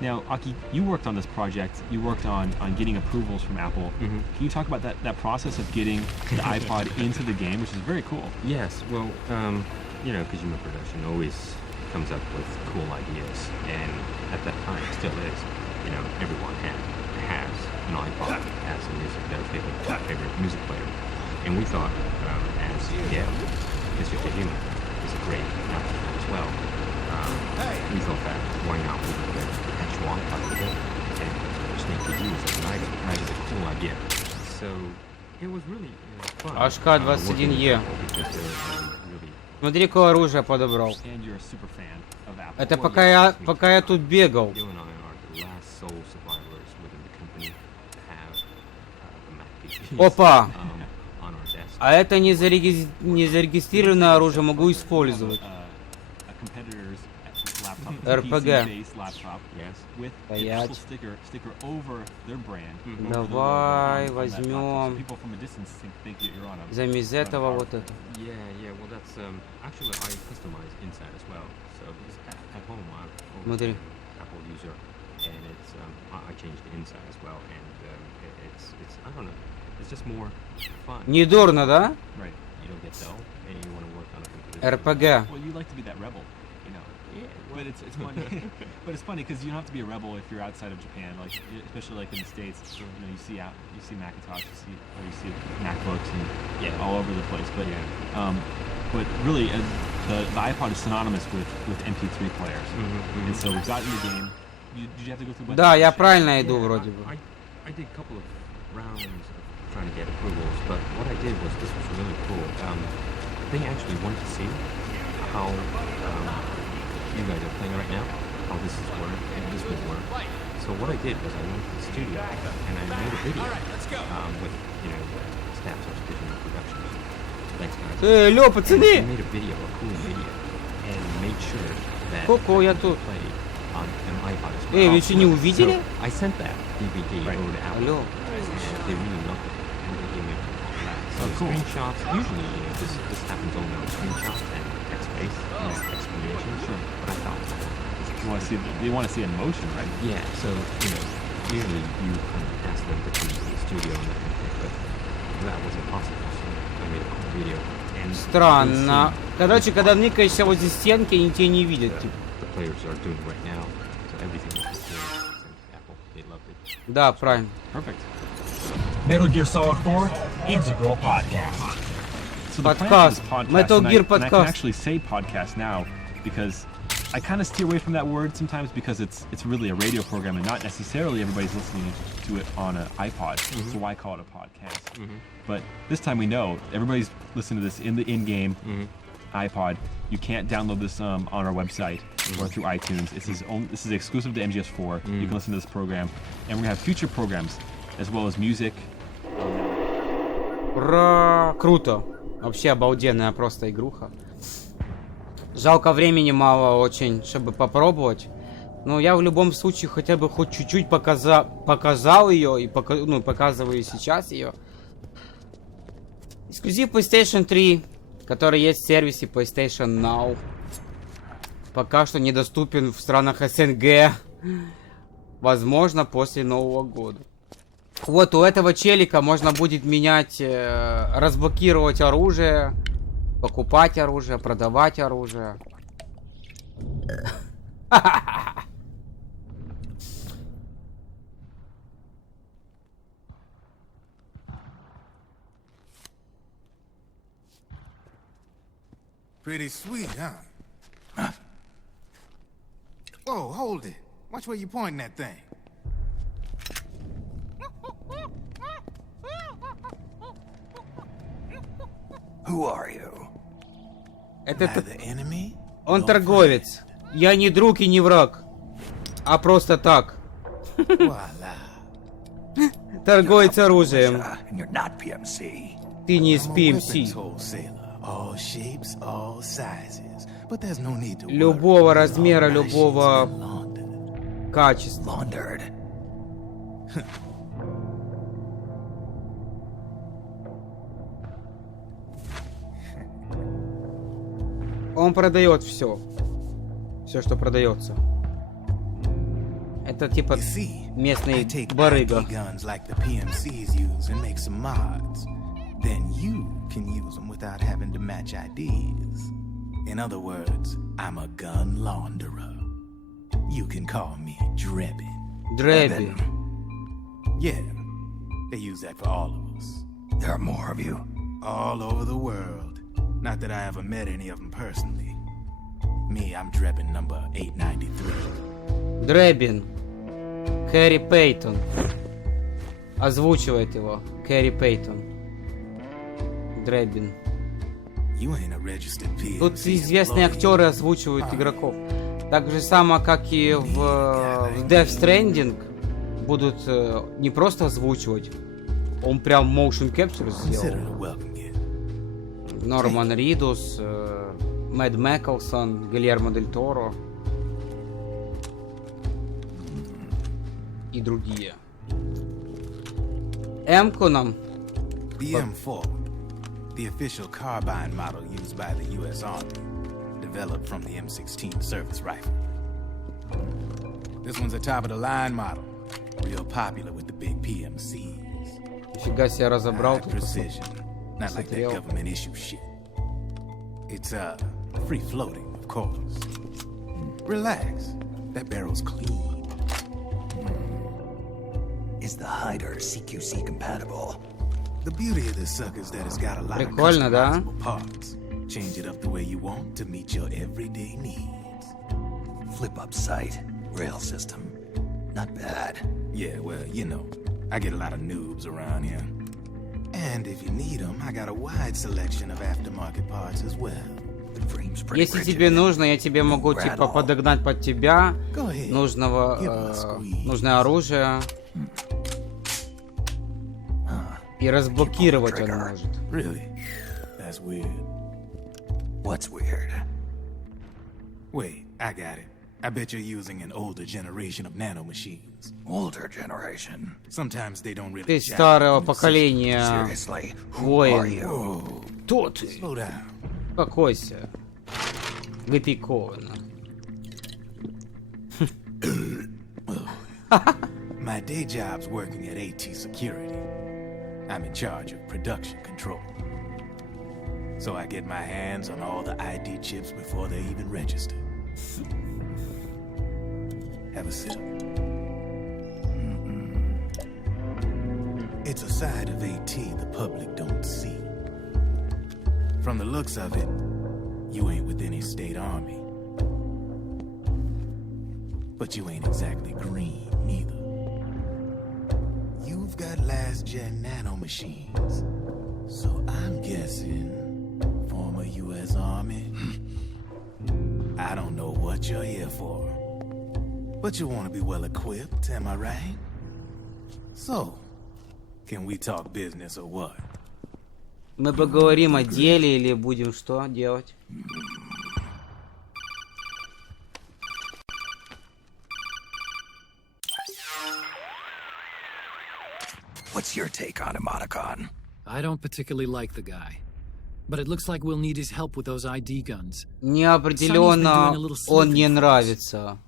Now, Aki, you worked on this project. You worked on getting approvals from Apple. Can you talk about that process of getting the iPod into the game, which is very cool? Yes. Well, Kojima Production always comes up with cool ideas, and at that time, still is. Everyone has an iPod as their favorite music player, and we thought, Mr. Kojima is a great applicant as well. We thought that why not we put the actual iPod in the game and Snake to use as an item. That is a cool idea. So it was really fun. HK21E. Смотри, какое оружие подобрал. And you're a super fan of Apple. Это пока я тут бегал. You and I are the last sole survivors within the company to have the Mac PCs Опа! on our desk. А это не зарегистрированное оружие, могу использовать. РПГ. Стоять. Давай возьмем. Замес этого вот это. Yeah, well that's actually I customize inside as well. So at home I'm Смотри. Apple user, and it's I changed the inside as well, and it's I don't know, it's just more fun. Недурно, да? Right. You don't get dull, and you want to work on a computer. РПГ. Well, you like to be that rebel, Yeah. But it's funny. But it's funny because you don't have to be a rebel if you're outside of Japan, like especially like in the States. You see Macintosh, you see MacBooks, and all over the place. But really, the iPod is synonymous with MP3 players, and so we've gotten the game. Did you have to go through? Да, я правильно иду вроде бы. I did a couple of rounds of trying to get approvals, but what I did was this was really cool. They actually wanted to see how you guys are playing right now, how this is work and this would work. So what I did was I went to the studio and I made a video with staff of Sistemная Productions. Thanks guys. Лё, пацаны! I made a cool video, and made sure that Ко-ко, я тут. play on an iPod as well. Вы еще не увидели? So I sent that DVD over to Apple. Алло. And they really loved it, and they gave me a so screenshots. Usually, this happens only on screenshots and text-based explanation. Sure. But I thought you want to see it in motion, right? Yeah. So usually you kind of ask them to come to the studio and let them pick, but that wasn't possible. So I made a cool video. And Странно. Короче, когда никаешься возле стенки, они тебя не видят. The players are doing right now, so everything is sent to Apple. They loved it. Да, правильно. Perfect. Metal Gear Solid 4 Integral Podcast. So Podcast. Metal Gear and I can Podcast. actually say podcast now because I kind of steer away from that word sometimes because it's really a radio program and not necessarily everybody's listening to it on an iPod. So why call it a podcast? But this time we know everybody's listening to this in the in-game iPod. You can't download this on our website or through iTunes. This is exclusive to MGS4. You can listen to this program, and we're gonna have future programs as well as music. Ура! Круто! Вообще обалденная просто игруха. Жалко, времени мало очень, чтобы попробовать. Но я в любом случае хотя бы хоть чуть-чуть показал ее и показываю сейчас ее. Эксклюзив PlayStation 3, который есть в сервисе PlayStation Now. Пока что недоступен в странах СНГ. Возможно, после Нового года. Вот у этого челика можно будет менять, разблокировать оружие, покупать оружие, продавать оружие. Pretty sweet, huh? Whoa, hold it. Watch where you pointing that thing. Who are you? Он торговец. Я не друг и не враг, а просто так. Торговец оружием. Ты не из PMC. Любого размера, любого качества. Он продает все. Все, что продается. Это типа местный барыга. Then you can use them without having to match IDs. In other words, I'm a gun launderer. You can call me Drebin. Drebin. Yeah, they use that for all of us. There are more of you? All over the world. Not that I ever met any of them personally. Me, I'm Drebin number 893. Drebin. Кэрри Пейтон. Озвучивает его. Кэрри Пейтон. Дребин. Тут известные актеры озвучивают игроков. Так же само, как и в Death Stranding будут не просто озвучивать, он прям motion capture сделал. Норман Ридус, Мэд Мэклсон, Гильермо Дель Торо и другие. М-ку нам. The official carbine model used by the U.S. Army, developed from the M16 service rifle. This one's a top-of-the-line model, real popular with the big PMCs. Нифига себе разобрал тут. Precision, not like that government issue shit. It's free-floating, of course. Relax, that barrel's clean. Is the hider CQC compatible? The beauty of this sucker is that it's got a lot of customizable parts. Change it up the way you want to meet your everyday needs. Flip-up sight, rail system. Not bad. Yeah, well, you know, I get a lot of noobs around here. And if you need them, I got a wide selection of aftermarket parts as well. Если тебе нужно, я тебе могу типа подогнать под тебя нужное оружие. И разблокировать он может. Really? That's weird. What's weird? Wait, I got it. I bet you're using an older generation of nanomachines. Older generation? Sometimes they don't really. Ты старого поколения воин. Кто ты? Успокойся. Выпей кола. My day job's working at AT Security. I'm in charge of production control. So I get my hands on all the ID chips before they even register. Have a sip. It's a side of AT the public don't see. From the looks of it, you ain't with any state army. but you ain't exactly green neither. You've got last-gen nanomachines, so I'm guessing former U.S. Army. I don't know what you're here for, but you want to be well-equipped, am I right? So, can we talk business or what? Мы поговорим о деле или будем что делать? What's your take on Emoticon? I don't particularly like the guy, but it looks like we'll need his help with those ID guns. Мне определенно он не нравится,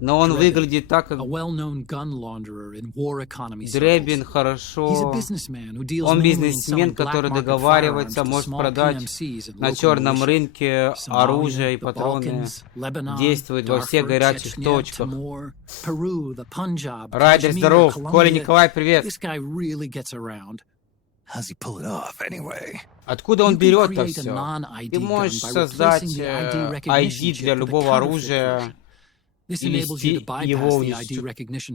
но он выглядит так, как Дребин хорошо. Он бизнесмен, который договаривается, может продать на черном рынке оружие и патроны, действует во всех горячих точках. Райдер, здоров. Коля, Николай, привет. Откуда он берет это все? Ты можешь создать ID для любого оружия, или его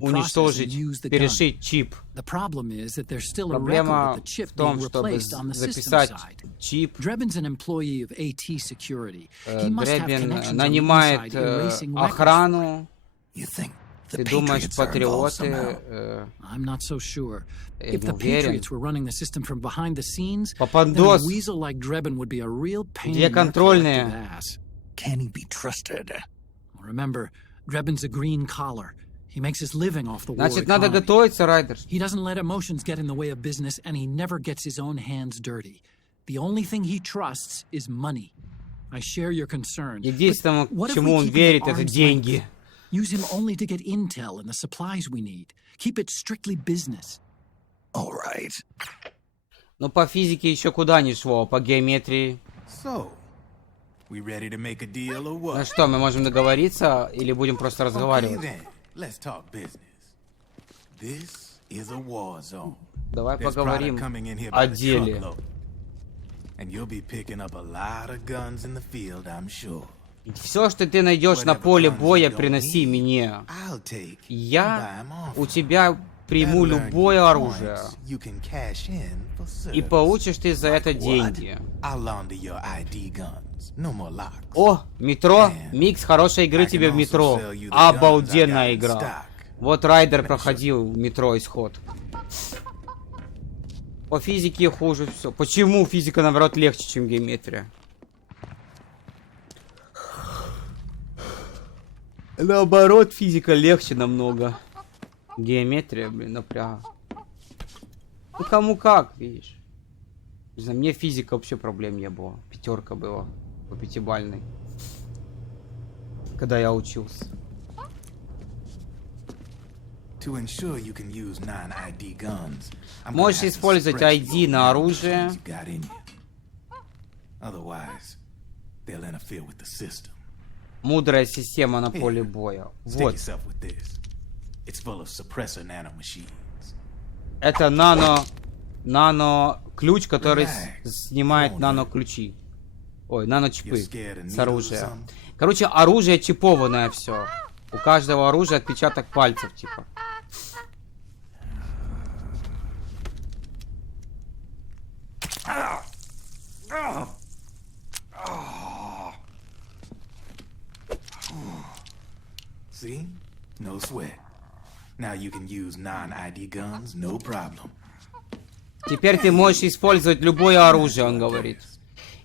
уничтожить, перешить чип. Проблема в том, чтобы записать чип. Дребин нанимает охрану. Ты думаешь, патриоты... If the Patriots were running the system from behind the scenes, then a weasel like Drebin would be a real pain in the collective ass. Can he be trusted? Remember, Drebin's a green collar. He makes his living off the war Значит, надо готовиться, Райдер. He doesn't let emotions get in the way of business, and he never gets his own hands dirty. The only thing he trusts is money. I share your concern. Единственное, чему он верит, это деньги. Use him only to get intel and the supplies we need. Keep it strictly business. All right. Но по физике еще куда ни шло, по геометрии. So, we ready to make a deal or what? Ну что, мы можем договориться или будем просто разговаривать? Let's talk business. This is a war zone. Давай поговорим о деле. And you'll be picking up a lot of guns in the field, I'm sure. Все, что ты найдешь на поле боя, приноси мне. Я у тебя приму любое оружие. И получишь ты за это деньги. О, метро. Микс хорошей игры тебе в метро. Обалденная игра. Вот Райдер проходил в метро исход. По физике хуже все. Почему физика, наоборот, легче, чем геометрия? Наоборот, физика легче намного. Геометрия, блин, напряга. Ну кому как, видишь. Не знаю, мне физика вообще проблем не было. 5 была по 5-бальной. Когда я учился. Можешь использовать ID на оружие. Мудрая система на поле боя. Вот. Это нано-ключ, который снимает нано-ключи. Ой, нано-чипы с оружия. Короче, оружие чипованное все. У каждого оружия отпечаток пальцев, типа. See? No sweat. Now you can use non-ID guns, no problem. Теперь ты можешь использовать любое оружие, он говорит.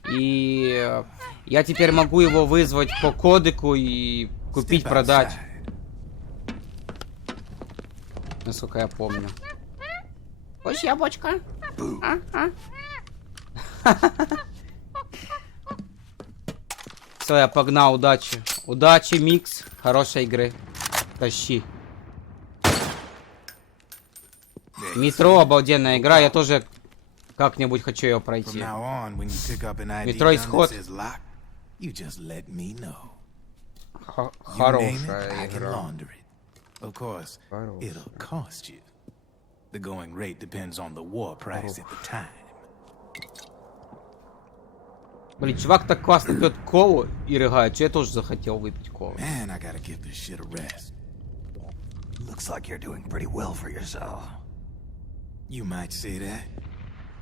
И я теперь могу его вызвать по кодеку и купить, продать. Насколько я помню. Хочешь яблочко? Все, я погнал, удачи. Удачи, Микс. Хорошей игры. Тащи. Метро, обалденная игра. Я тоже как-нибудь хочу ее пройти. Метро исход. Хорошая игра. Блин, чувак так классно пьет колу и рыгает, что я тоже захотел выпить колу. Looks like you're doing pretty well for yourself. You might say that.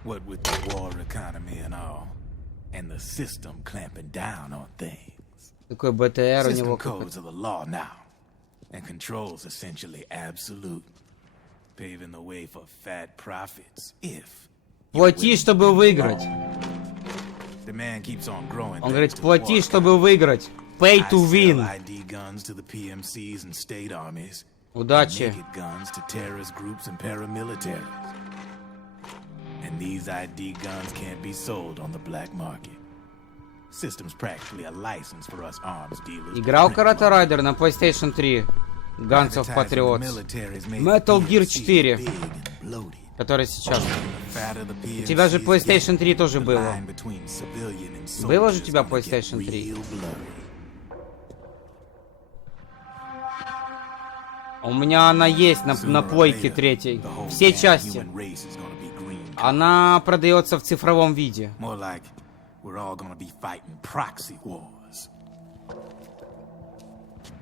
What with the war economy and all, and the system clamping down on things. Такой БТР у System него codes are the law now, and controls essentially absolute, paving the way for fat profits if. Плати, чтобы выиграть. Demand keeps on growing. Он говорит, плати, чтобы выиграть. Pay to win. ID guns to the PMCs and state armies. Удачи. Naked guns to terrorist groups and paramilitaries. And these ID guns can't be sold on the black market. System's practically a license for us arms dealers. Играл Karate Rider на PlayStation 3. Guns of PATRIOTS. Metal Gear 4. Который сейчас. У тебя же PlayStation 3 тоже было. Было же у тебя PlayStation 3? У меня она есть на плойке третьей. Все части. Она продается в цифровом виде. В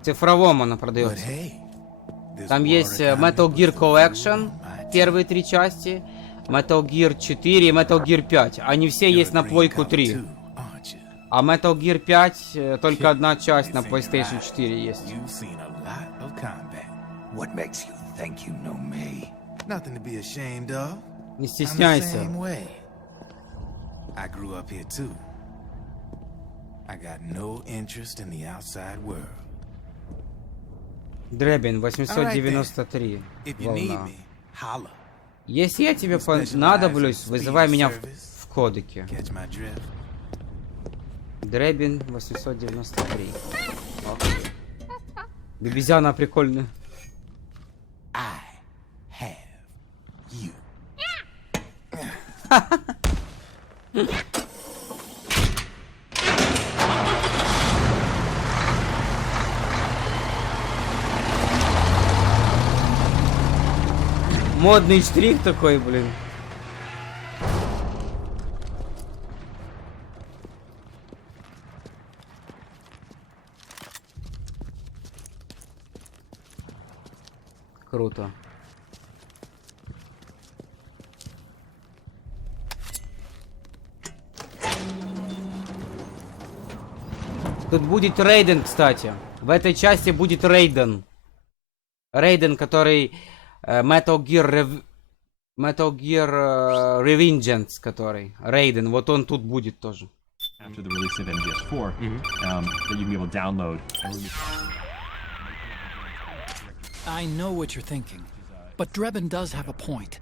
цифровом она продается. Там есть Metal Gear Collection, первые 3 части, Metal Gear 4 и Metal Gear 5. Они все есть на плойку 3. А Metal Gear 5 только одна часть на PlayStation 4 есть. What makes you think you know me? Nothing to be ashamed of. Не стесняйся. I grew up here too. I got no interest in the outside world. Дребин 893. Волна. Если я тебе понадоблюсь, вызывай меня в кодеке. Дребин 893. Бибизяна прикольная. Модный штрих такой, блин. Круто. Тут будет Рейден, кстати. В этой части будет Рейден. Рейден, который Metal Gear Revengeance, который. Рейден, вот он тут будет тоже. After the release of MGS4, that you can be able to download. I know what you're thinking, but Drebin does have a point.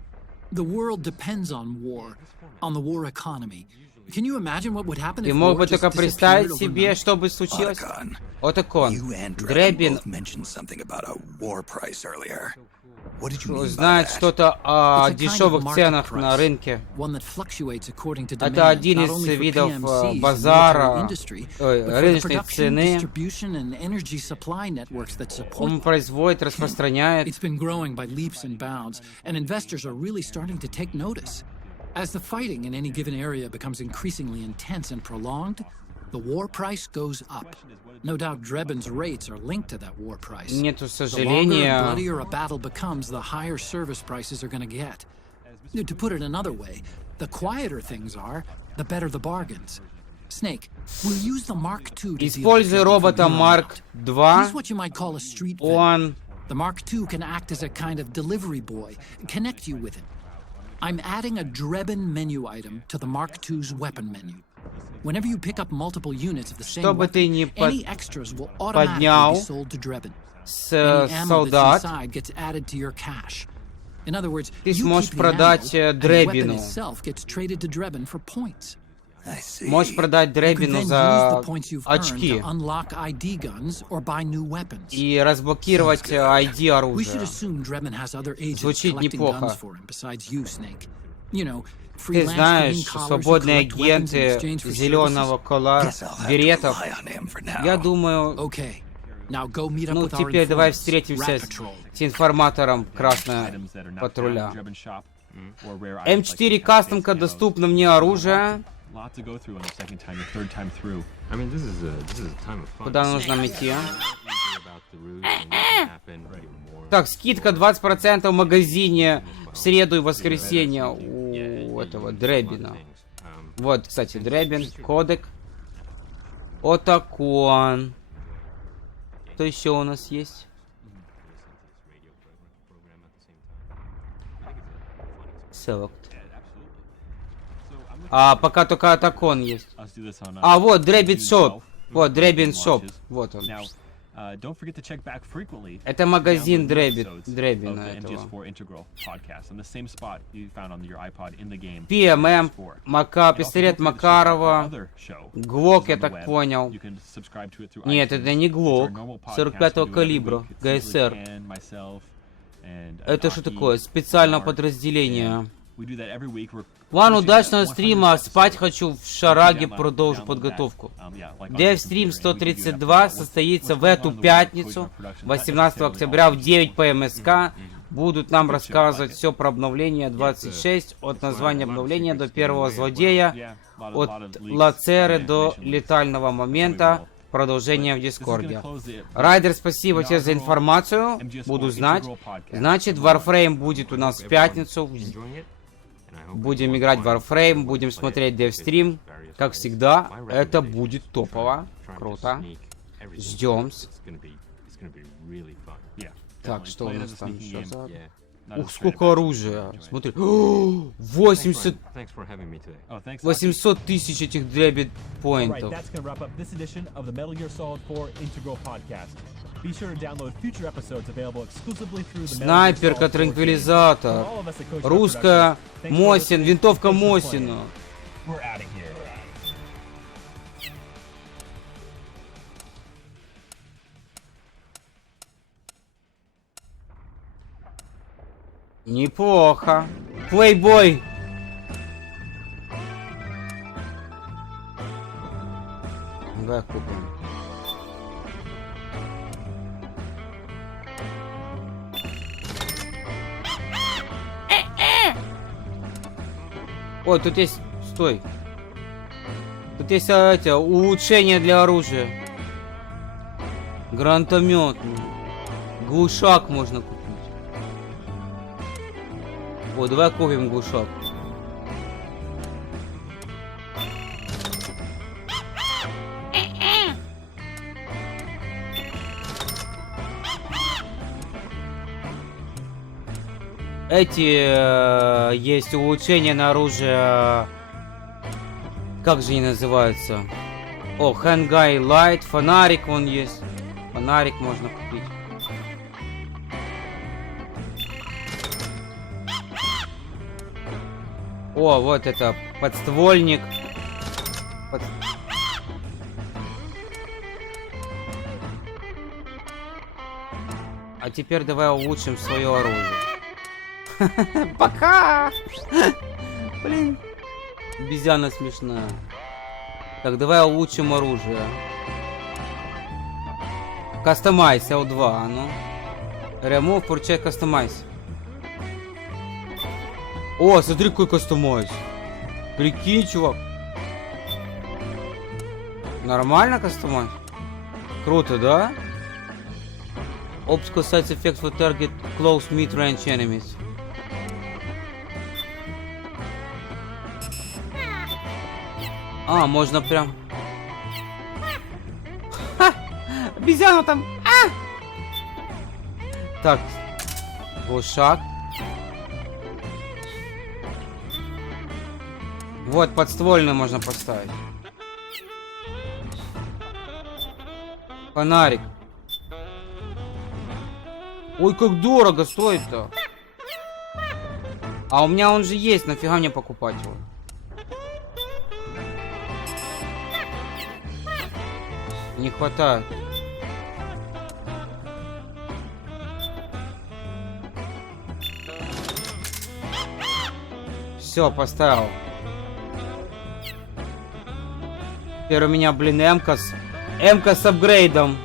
The world depends on war, on the war economy. Can you imagine what would happen if Ты мог war бы just только представить disappeared себе, overnight? что бы случилось? Отакон. Дребин знает что-то о дешевых ценах на рынке. Это один из видов базара, рыночной цены. Он производит, распространяет. As the fighting in any given area becomes increasingly intense and prolonged, the war price goes up. No doubt Drebin's rates are linked to that war price. Нету The longer сожаления. and bloodier a battle becomes, the higher service prices are going to get. To put it another way, the quieter things are, the better the bargains. Snake, we'll use the Mark II to Используй робота Марк II. He's what you might call a street Он... The Mark II can act as a kind of delivery boy, connect you with it. I'm adding a Drebin menu item to the Mark II's weapon menu. Whenever you pick up multiple units of the same weapon, any extras will automatically be sold to Drebin. Any ammo that's inside gets added to your cache. In other words, you keep the ammo, and the weapon itself gets traded to Drebin for points. Можешь продать Дребину за очки и разблокировать ID оружия. Звучит неплохо. Ты знаешь, свободные агенты зеленого кола, беретов. Я думаю, ну теперь давай встретимся с информатором Красного патруля. М4 кастомка, доступно мне оружие. Куда нужно идти? Так, скидка 20% в магазине в среду и воскресенье у этого Дребина. Вот, кстати, Дребин, кодек. Отакон. Что еще у нас есть? Select. А, пока только Атакон есть. А, вот, Дребин Шоп. Вот, Дребин Шоп. Вот он. Это магазин Дребина этого. ПММ, пистолет Макарова, Глок, я так понял. Нет, это не Глок. 45-го калибра, ГСР. Это что такое? Специальное подразделение. План удачного стрима. Спать хочу в Шараге, продолжу подготовку. Девстрим 132 состоится в эту пятницу, 18 октября в 9 по МСК. Будут нам рассказывать все про обновление 26, от названия обновления до первого злодея, от Лацеры до летального момента. Продолжение в Дискорде. Райдер, спасибо тебе за информацию. Буду знать. Значит, Warframe будет у нас в пятницу. Будем играть в Warframe, будем смотреть девстрим. Как всегда, это будет топово. Круто. Ждем. Так, что у нас там еще за... Ух, сколько оружия. Смотри. 800 тысяч этих дребит поинтов. Снайперка, транквилизатор. Русская Мосин, винтовка Мосина. Неплохо. Плейбой. Давай купим. Ой, тут есть... Стой. Тут есть эти улучшения для оружия. Гранатомет. Глушак можно купить. О, давай купим глушак. Эти есть улучшения на оружие. Как же они называются? О, Handguy Light, фонарик вон есть. Фонарик можно купить. О, вот это подствольник. А теперь давай улучшим свое оружие. Пока! Блин. Обезьяна смешная. Так, давай улучшим оружие. Кастомайз L2, ну. Remove, Purchase, Customize. О, смотри, какой кастомайз. Прикинь, чувак. Нормально кастомайз? Круто, да? Optical sights effect for target close mid-range enemies. А, можно прям... Ха! Обезьяна там! А! Так. Глушак. Вот, подствольный можно поставить. Фонарик. Ой, как дорого стоит-то. А у меня он же есть, нафига мне покупать его? Не хватает. Все, поставил. Теперь у меня, блин, М-ка с апгрейдом.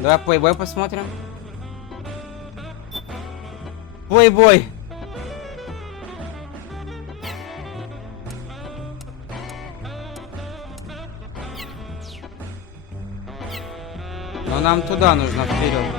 Давай плейбой посмотрим. Плейбой. Но нам туда нужно, вперед.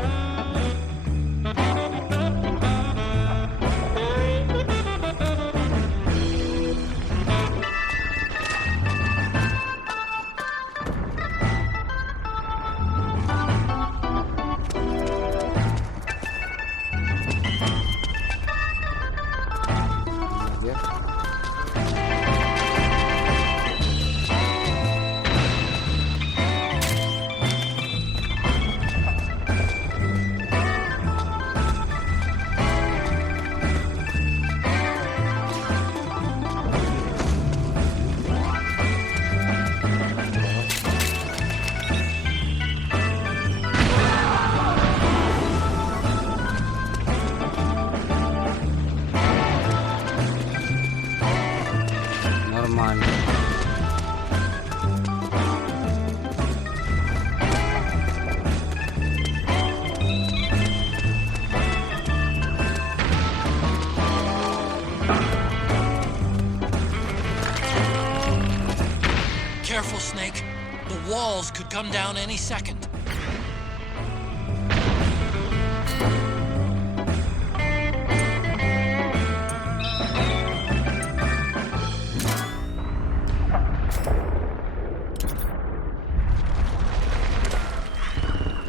walls could come down any second.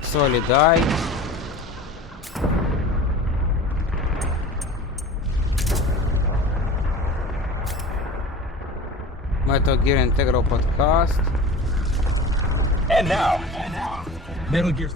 Solid eye. Metal Gear Integral Podcast. And now, Metal Gear.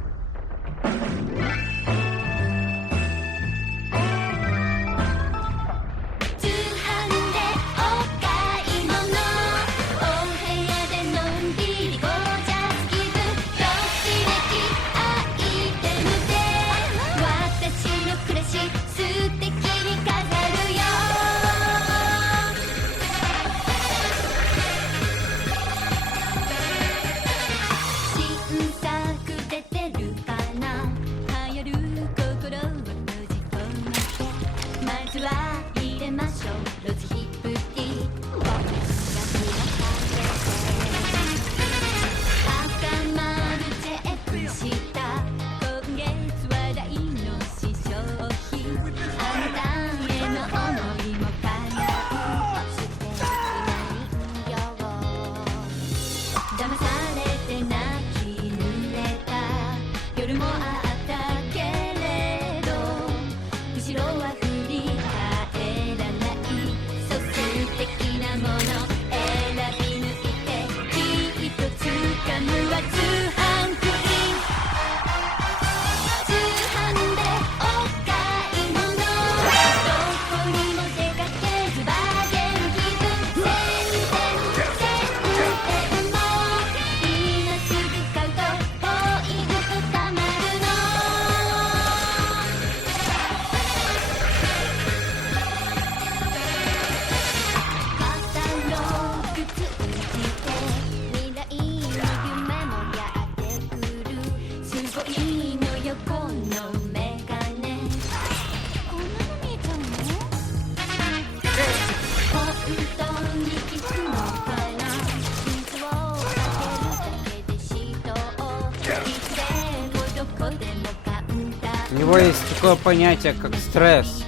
У него есть такое понятие, как стресс.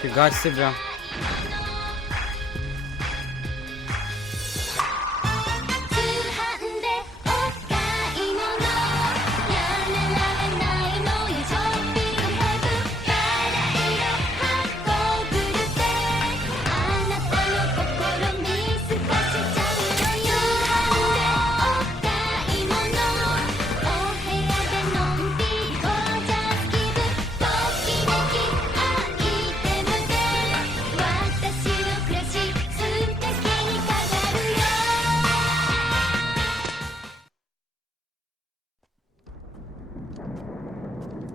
Фига себе.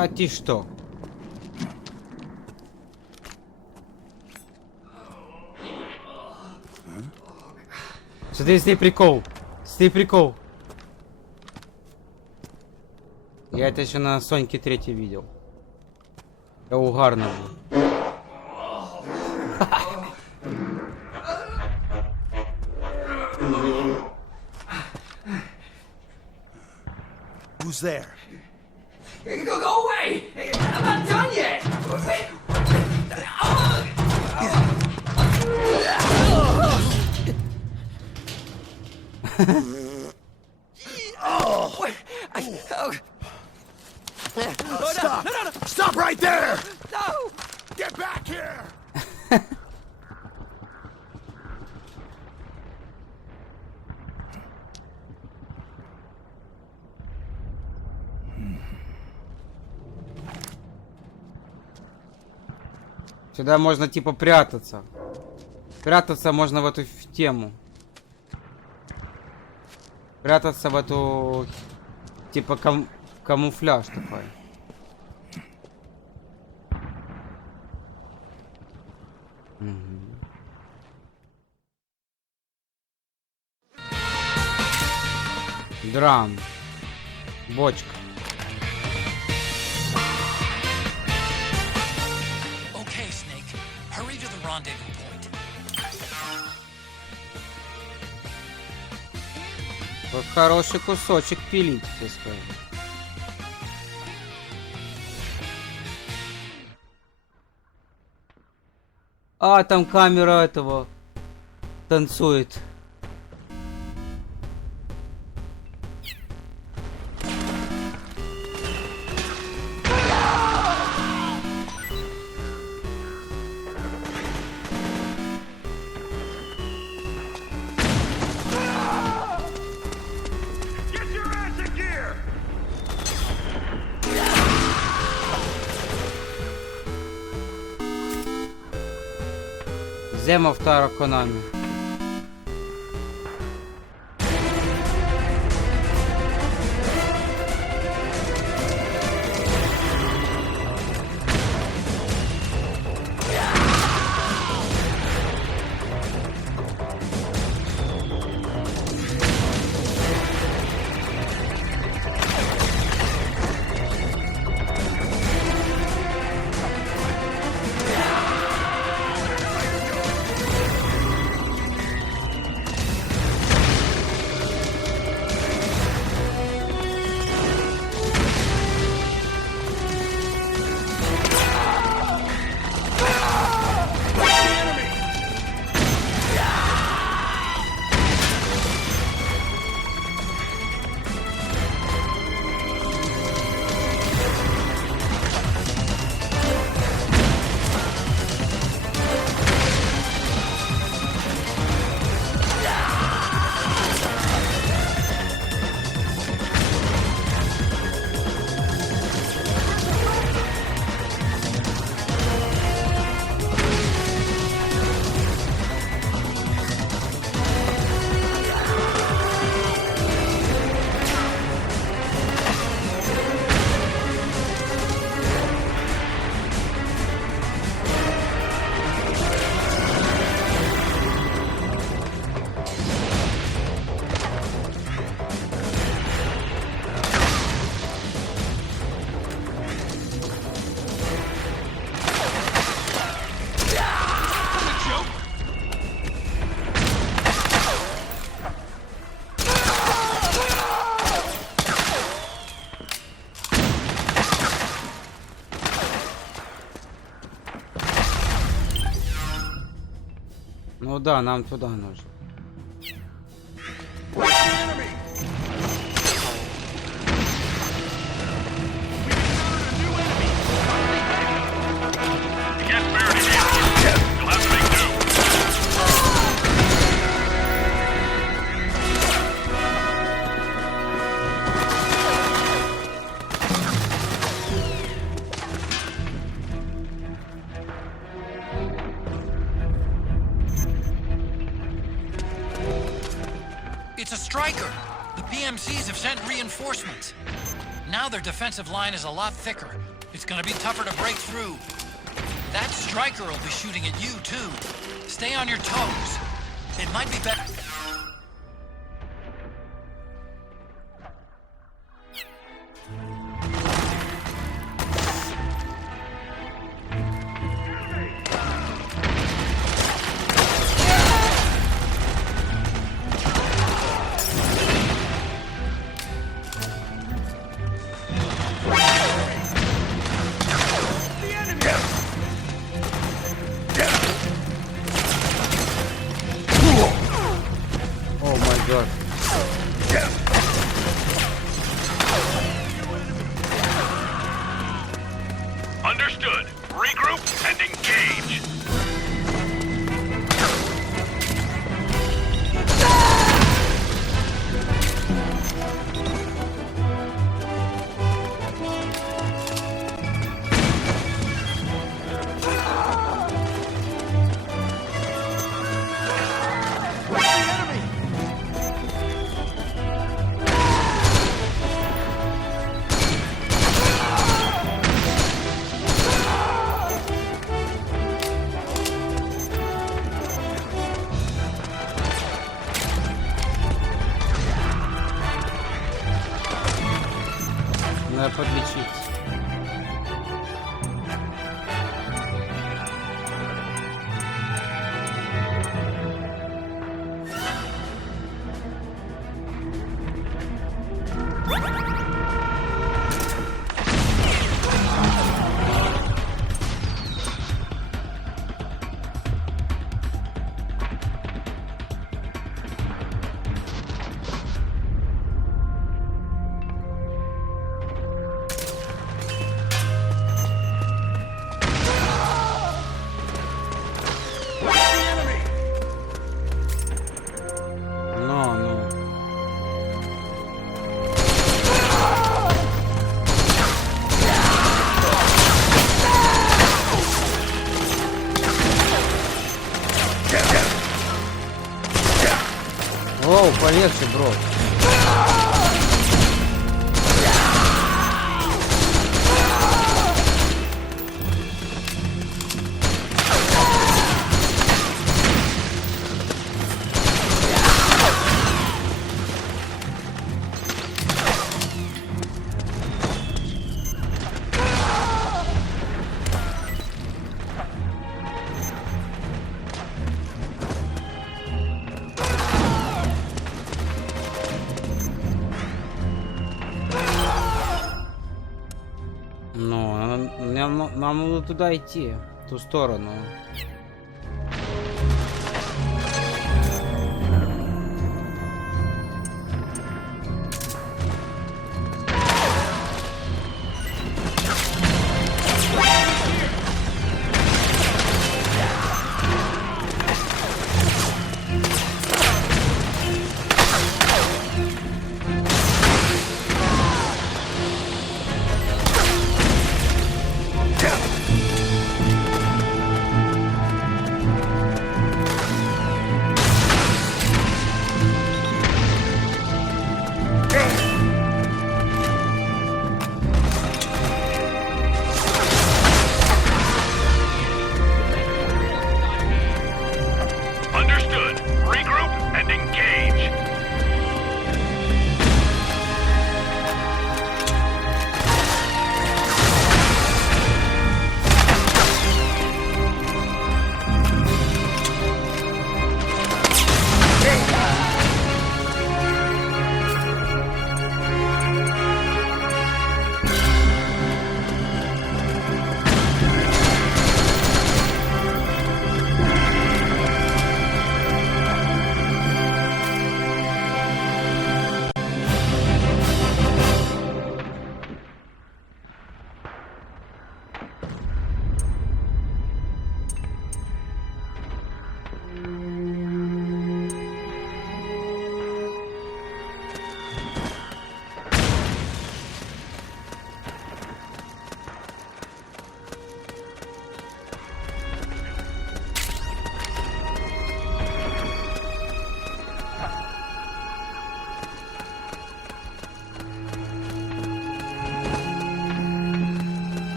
А ты что? Смотри, с ней прикол. С ней прикол. Я это еще на Соньке 3 видел. Я угарно был. Who's there? Go away! I'm not done yet! Stop! Stop right there! No! Get back here! Сюда можно типа прятаться. Прятаться можно в эту тему. Прятаться в эту типа камуфляж такой. Драм. Бочка. Okay, Snake. Hurry to the rendezvous point. Вот хороший кусочек пилить, так сказать. А, там камера этого танцует. Зема втара Конами. Ну да, нам туда нужно. It's a striker. The PMCs have sent reinforcements. Now their defensive line is a lot thicker. It's gonna be tougher to break through. That striker will be shooting at you, too. Stay on your toes. It might be better. Understood. Regroup and engage. Надо подлечить. Оу, полегче, бро. Нам надо туда идти, в ту сторону.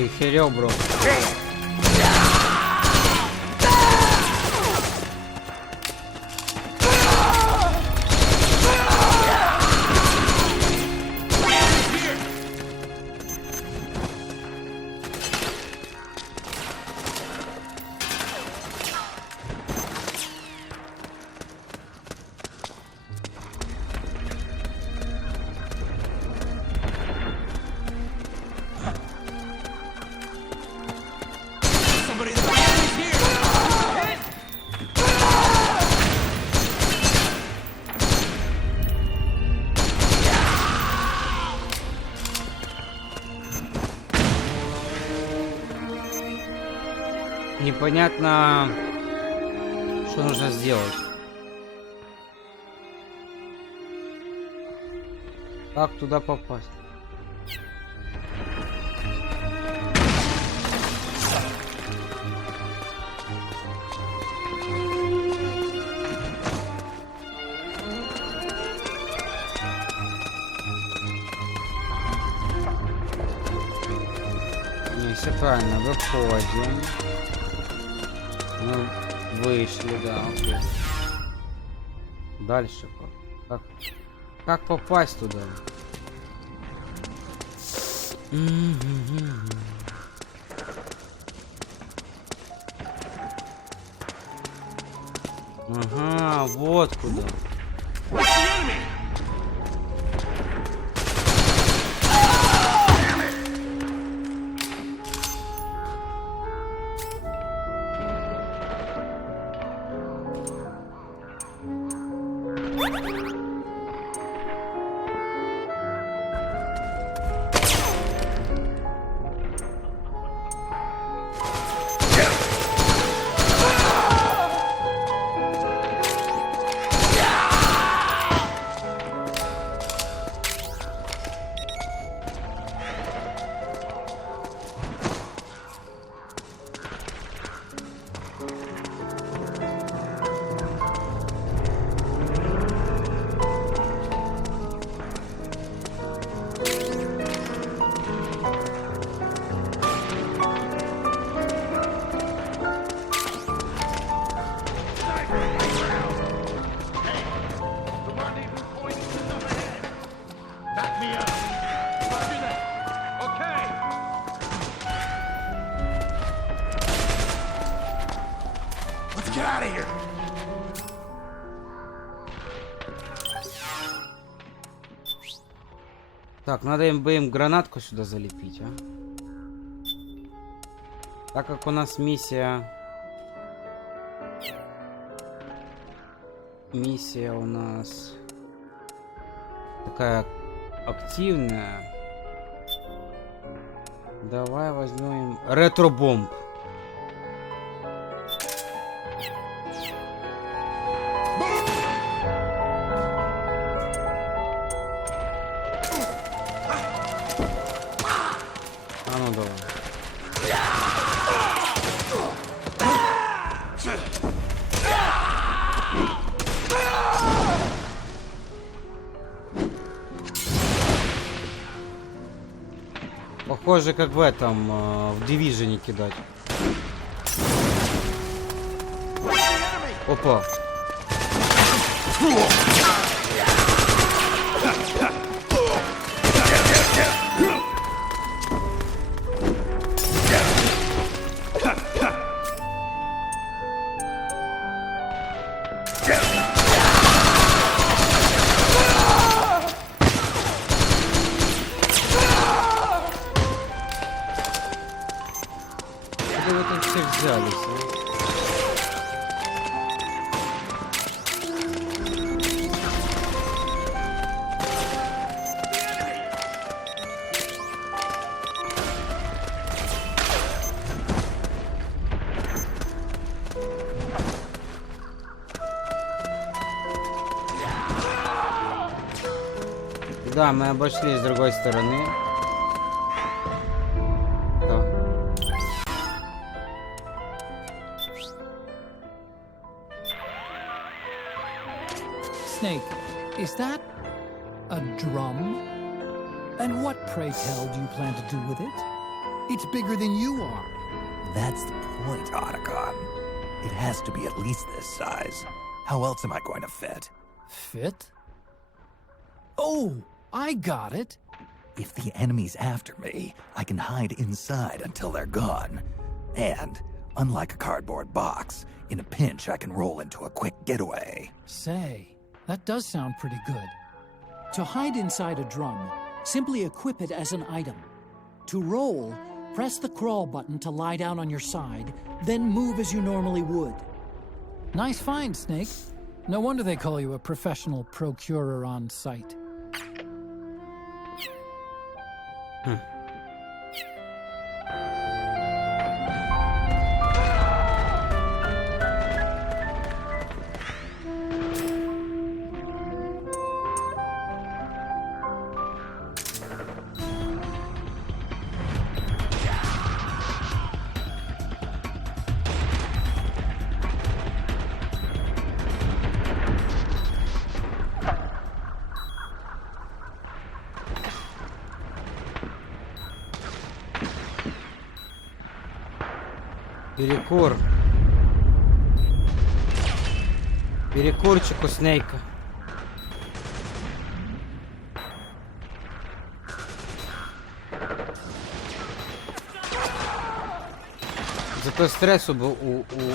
Ты херел, бро. Непонятно, что нужно сделать. Как туда попасть? Не, все правильно, выходим. Мы вышли, да, окей. Дальше как попасть туда? Ага, вот куда. Так, надо им гранатку сюда залепить, а? Так как у нас миссия у нас такая активная. Давай возьмем ретро-бомб. Похоже, как в этом, в Division кидать. Опа. Да, мы обошли с другой стороны. Да. Snake, is that a drum? And what, pray tell, do you plan to do with it? It's bigger than you are. That's the point, Otacon. It has to be at least this size. How else am I going to fit? Fit? Oh, I got it. If the enemy's after me, I can hide inside until they're gone. And, unlike a cardboard box, in a pinch I can roll into a quick getaway. Say, that does sound pretty good. To hide inside a drum, simply equip it as an item. To roll, press the crawl button to lie down on your side, then move as you normally would. Nice find, Snake. No wonder they call you a professional procurer on site. Перекур. Перекурчик у Снейка. Зато стресс убавляется.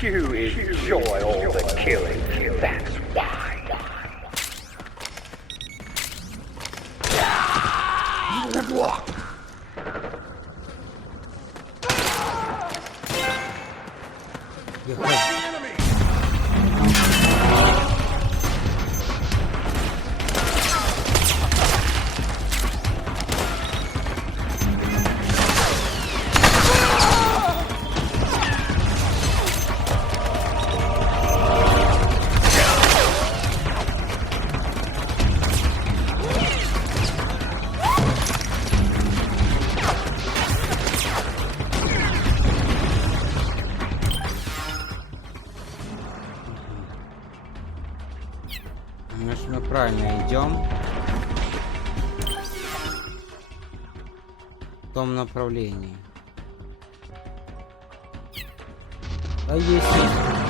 You enjoy all the killing, that's why. Значит, мы правильно идем в том направлении. А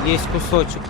есть кусочек.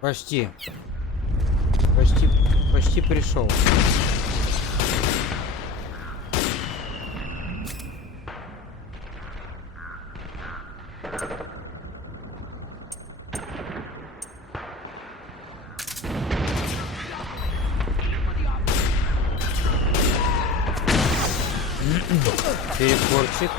Почти пришел. Перекорчик.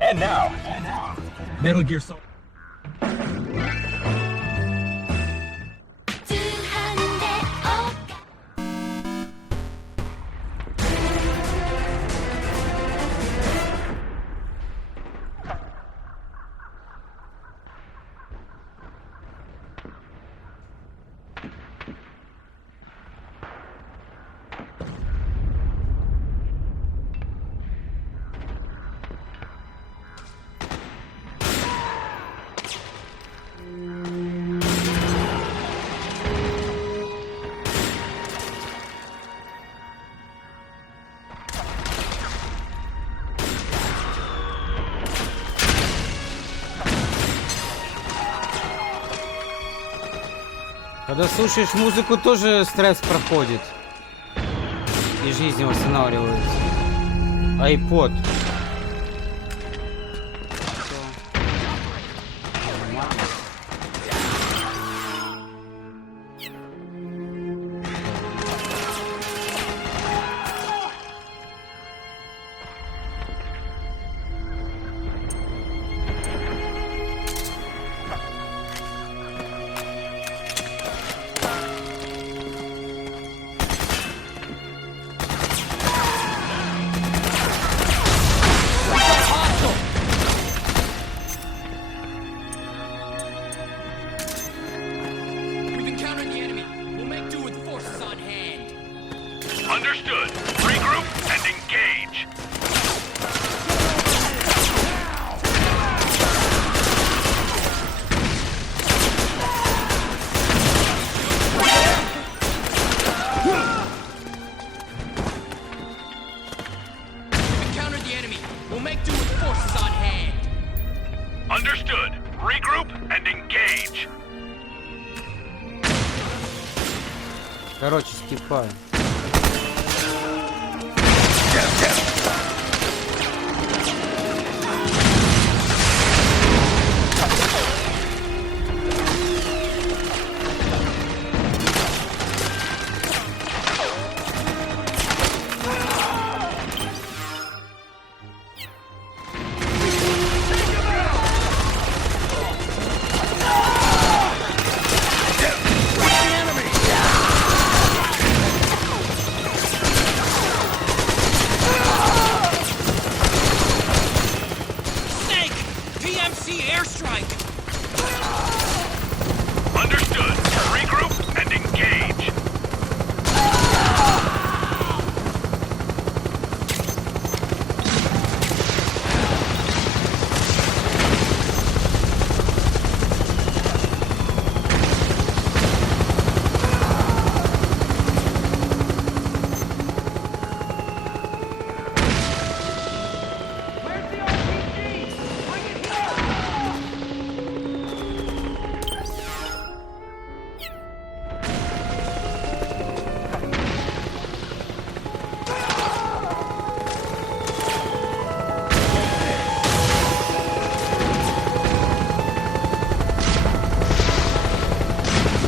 And now, Metal Gear Solid. Когда слушаешь музыку, тоже стресс проходит. И жизнь восстанавливается. iPod. Короче, скипаю.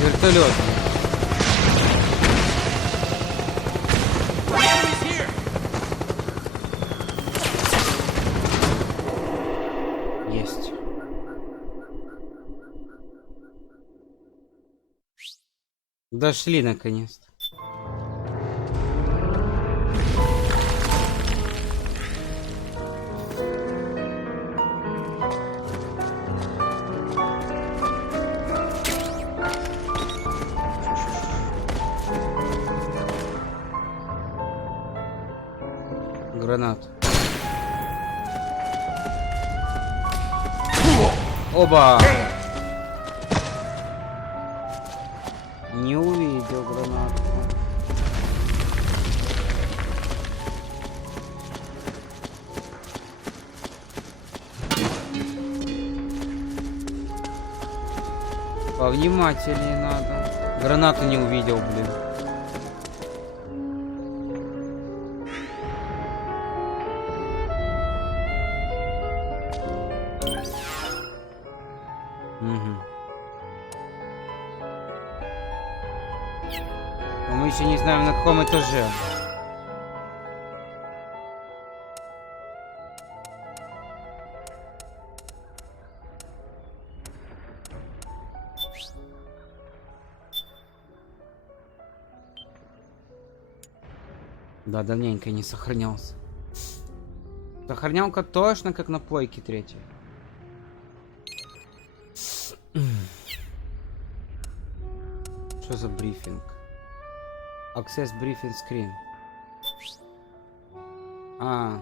Вертолет. Есть. Дошли наконец-то. Гранат. Оба! Не увидел гранату. Повнимательнее надо. Гранату не увидел, блин. Мы еще не знаем, на каком этаже. Да, давненько не сохранялся. Сохранялка точно как на плойке 3. Что за брифинг? Access briefing screen. The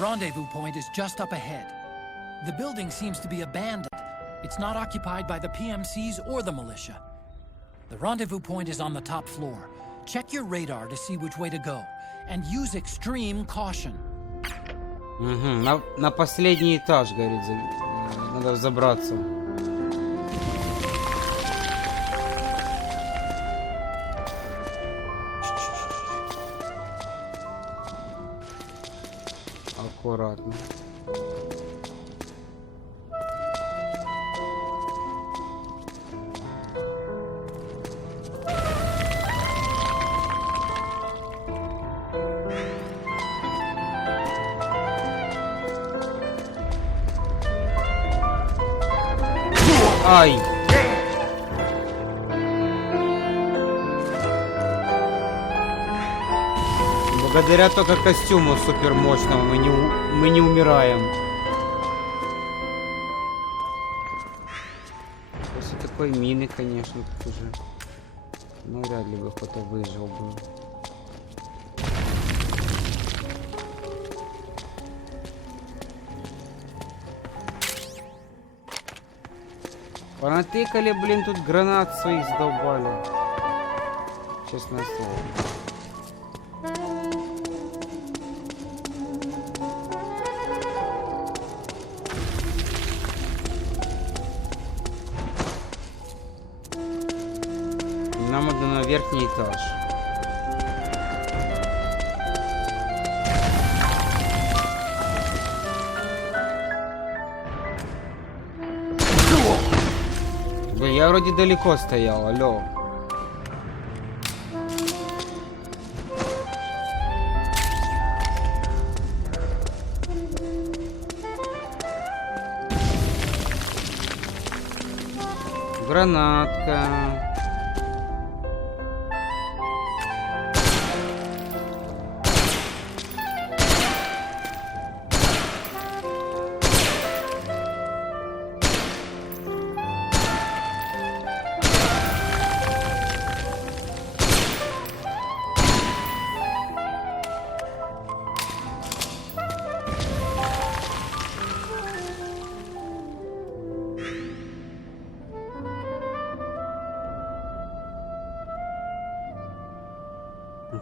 rendezvous point is just up ahead. The building seems to be abandoned. It's not occupied by the PMCs or the militia. The rendezvous point is on the top floor. Check your radar to see which way to go. And use extreme caution. На последний этаж, говорит, надо забраться. Аккуратно. Ай! Благодаря только костюму супер мощному мы не умираем. После такой мины, конечно, тут уже. Ну, вряд ли бы кто-то выжил бы. Понатыкали, блин, тут гранат своих сдолбали. Честное слово. Нам надо на верхний этаж. Блин, я вроде далеко стоял, алло. Гранатка.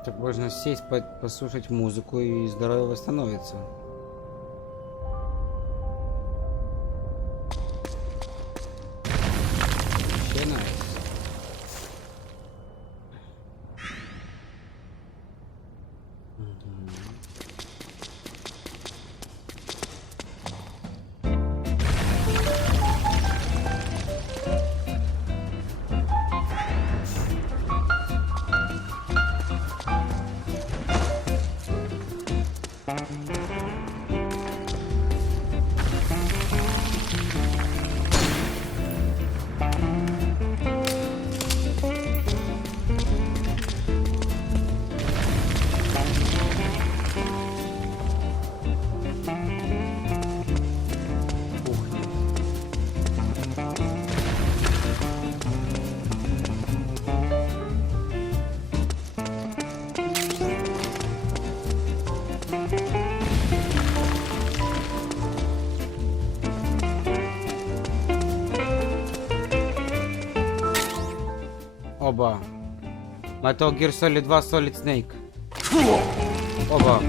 Так можно сесть, послушать музыку, и здоровье восстановится. Вообще nice. Оба. Metal Gear Solid 2 Solid Snake. Оба.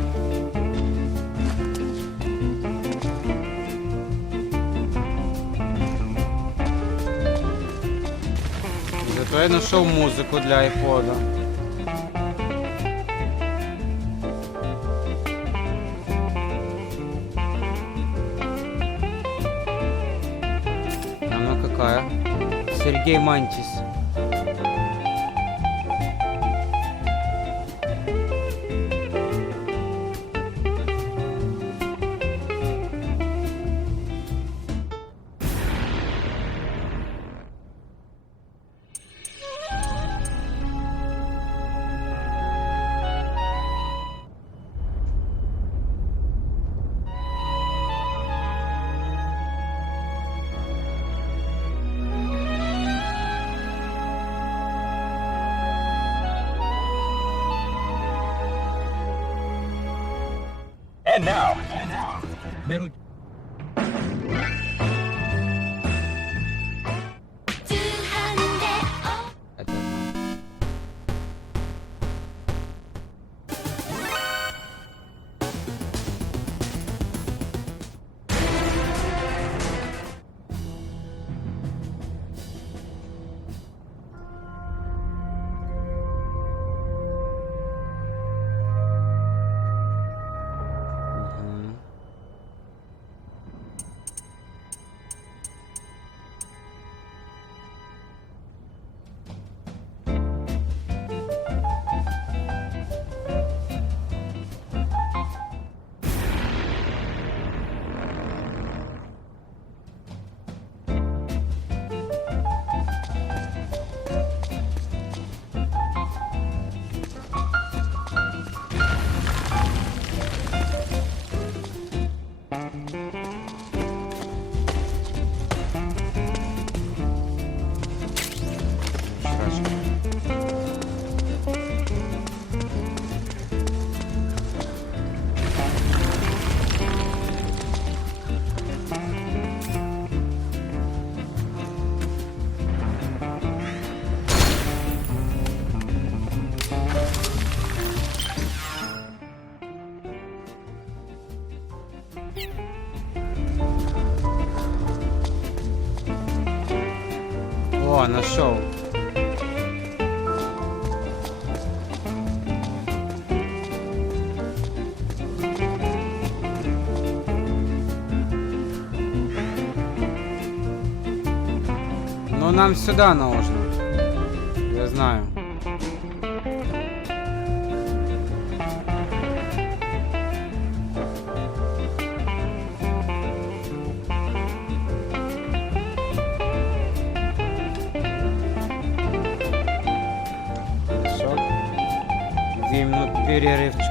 Зато я нашел музыку для айпода. Она какая? Сергей Мантис. And now. О, нашел. Ну, нам сюда нужно. Я знаю. Перерывчик.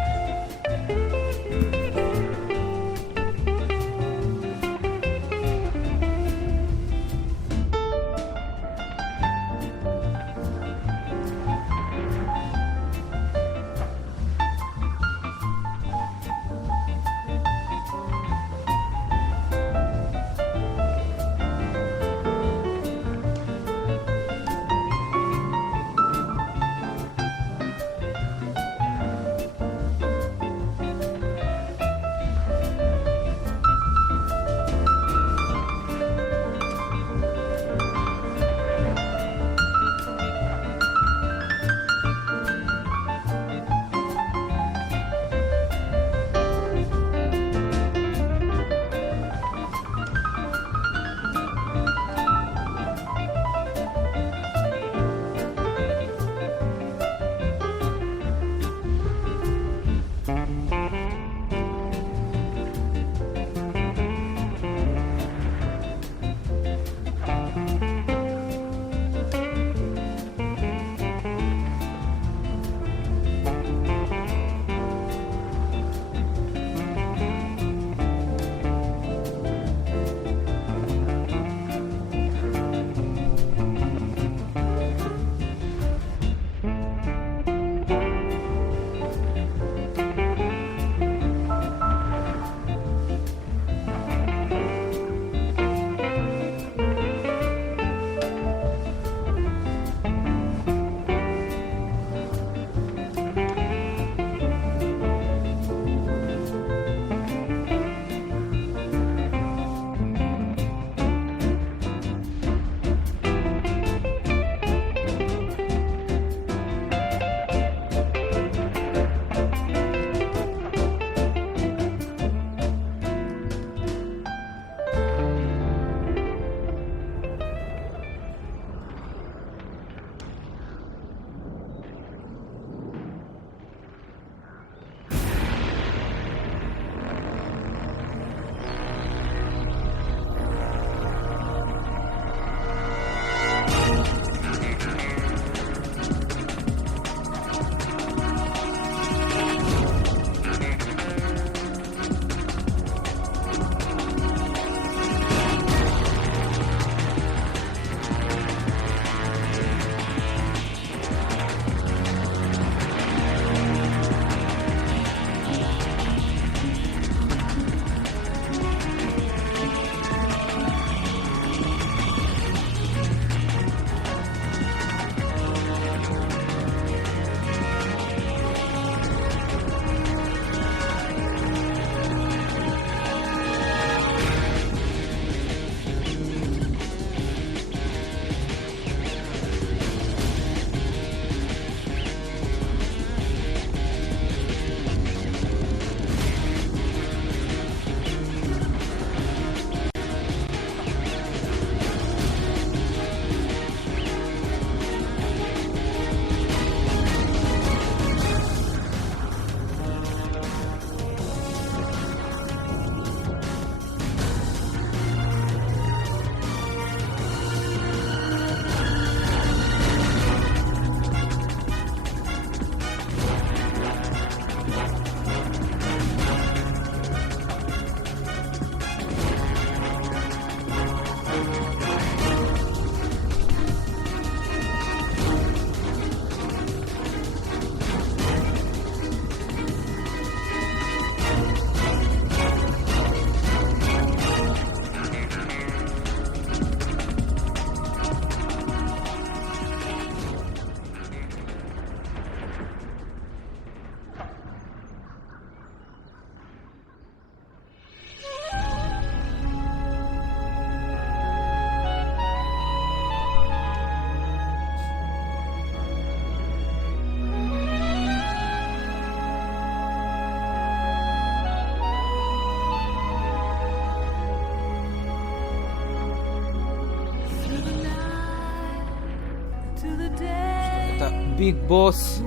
Big Boss,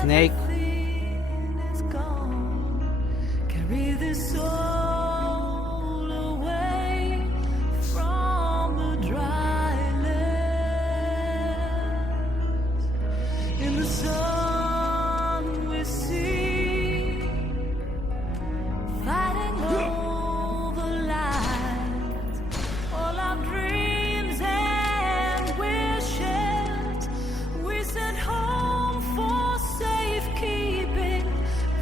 Snake. Carry this soul away from the dry lands. In the sun we see, fighting over light. All our dreams and wishes we sent home for safekeeping,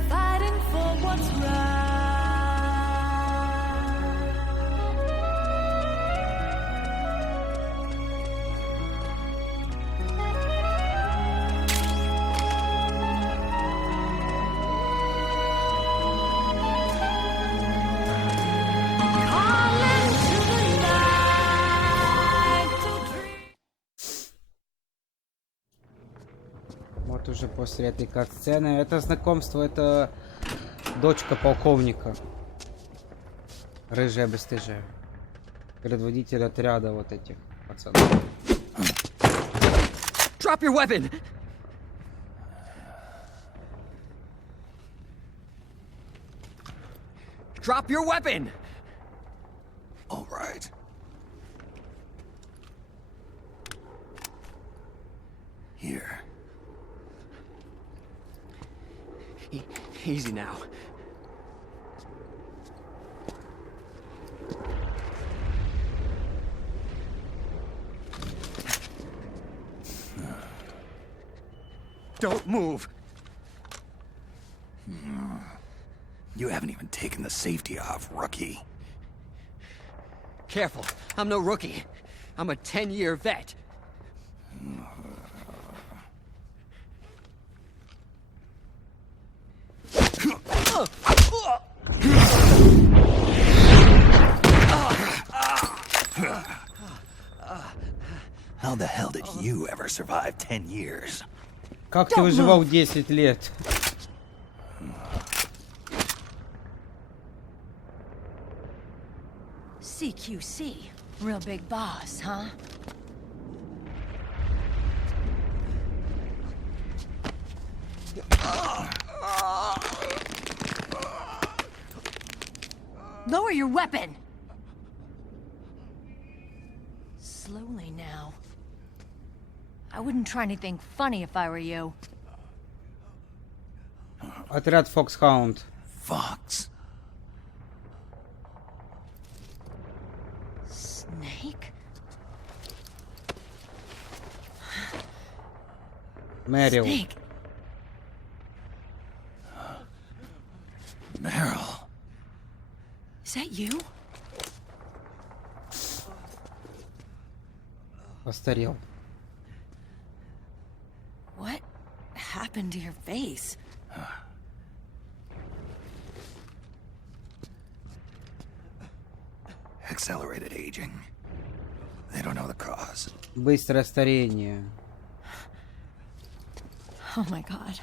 fighting for what's right. Calling to the night to dream. Вот уже после этой катсцены. Это знакомство, это дочка полковника. Рыжая, бесстыжая. Предводитель отряда вот этих пацанов. Drop your weapon! Drop your weapon! All right. Here. Easy now. Don't move. You haven't even taken the safety off, rookie. Careful. I'm no rookie. I'm a 10-year vet. How the hell did you ever survive 10 years? Как ты выживал 10 лет? CQC, real big boss, huh? Lower your weapon! Slowly now. I wouldn't try anything funny if I were you. Отряд Foxhound. Fox. Snake? Meryl. Snake. Meryl. Is that you? Постарел. What happened to your face? Accelerated aging. They don't know the cause. Быстрое старение. Oh my god.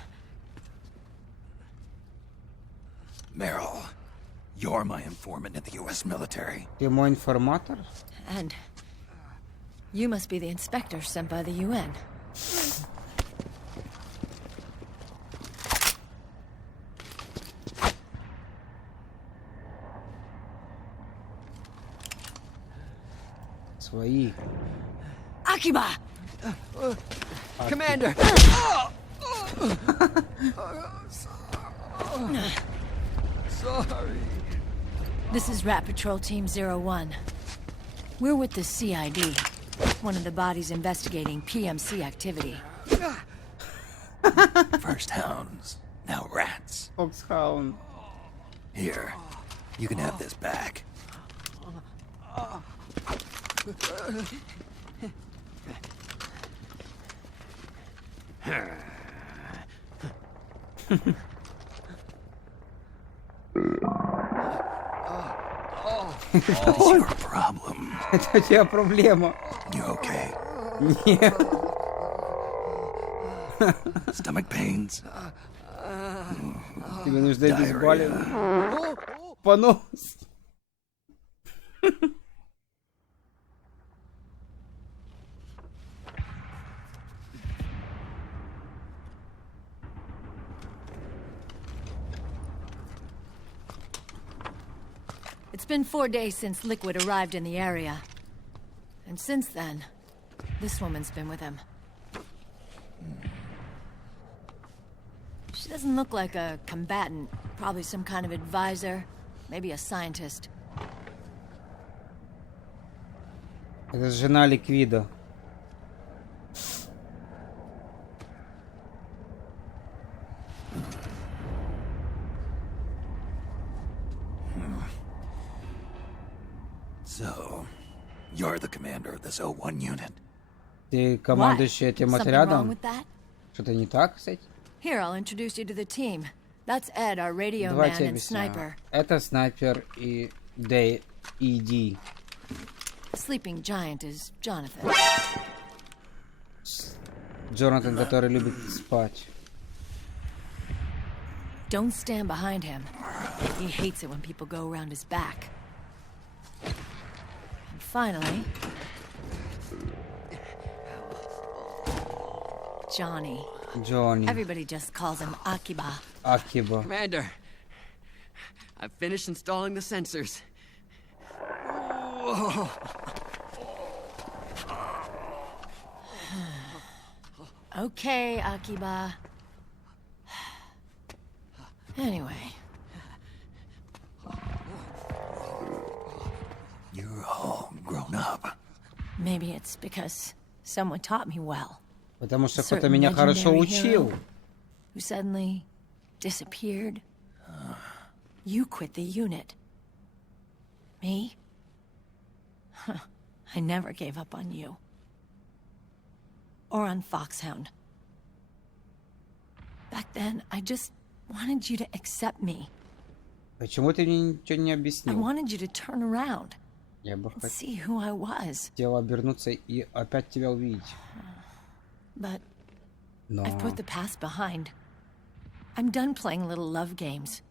Meryl, you're my informant in the U.S. military. Ты мой информатор? And you must be the inspector sent by the UN. Свои. Akiba! Commander! Sorry. This is Rat Patrol Team 01. We're with the CID, one of the bodies investigating PMC activity. First hounds, now rats. Foxhound. Here, you can have this back. What's your problem? Это у тебя проблема. You okay? Нет. Stomach pains? Тебе нужно обезболивание. Понос. It's been 4 days since Liquid arrived in the area. And since then, this woman's been with him. She doesn't look like a combatant. Probably some kind of advisor. Maybe a scientist. Это жена Ликвида. So, you're the commander of this O1 unit. Ты командующий этим отрядом? Что-то не так с этим? Here, I'll introduce you to the team. That's Ed, our radio Давайте man and объясню. sniper. Это снайпер и Д. Ди. Sleeping giant is Jonathan. Джонатан, который любит спать. Don't stand behind him. He hates it when people go around his back. And finally, Johnny. Johnny. Everybody just calls him Akiba. Akiba. Commander, I've finished installing the sensors. Whoa. Okay, Akiba. Anyway. You're all grown up. Maybe it's because someone taught me well. Потому что кто-то меня хорошо учил. Who suddenly disappeared. You quit the unit. Me? Huh. I never gave up on you. Or on Foxhound. Back then, I just wanted you to accept me. Почему ты мне ничего не I объяснил? wanted you to turn around. Я бы And see who I was. хотел обернуться и опять тебя увидеть. But Но... I've put the past behind. I'm done playing little love games.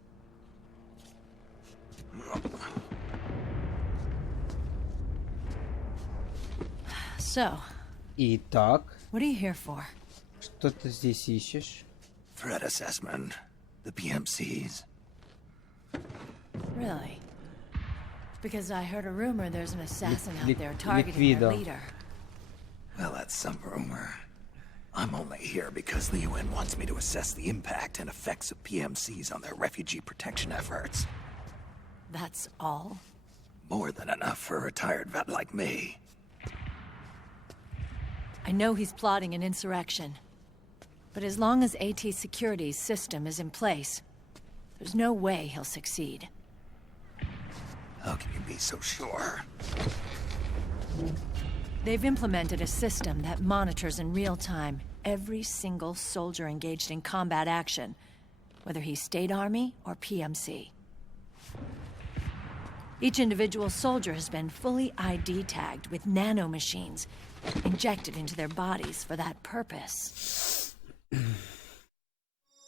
So, Итак, what are you here for? что ты здесь ищешь? Threat assessment. The PMCs. Really? Because I heard a rumor there's an assassin out there targeting their leader. Well, that's some rumor. I'm only here because the UN wants me to assess the impact and effects of PMCs on their refugee protection efforts. That's all? More than enough for a retired vet like me. I know he's plotting an insurrection. But as long as AT Security's system is in place, there's no way he'll succeed. How can you be so sure? They've implemented a system that monitors in real time every single soldier engaged in combat action, whether he's State Army or PMC. Each individual soldier has been fully ID tagged with nanomachines injected into their bodies for that purpose.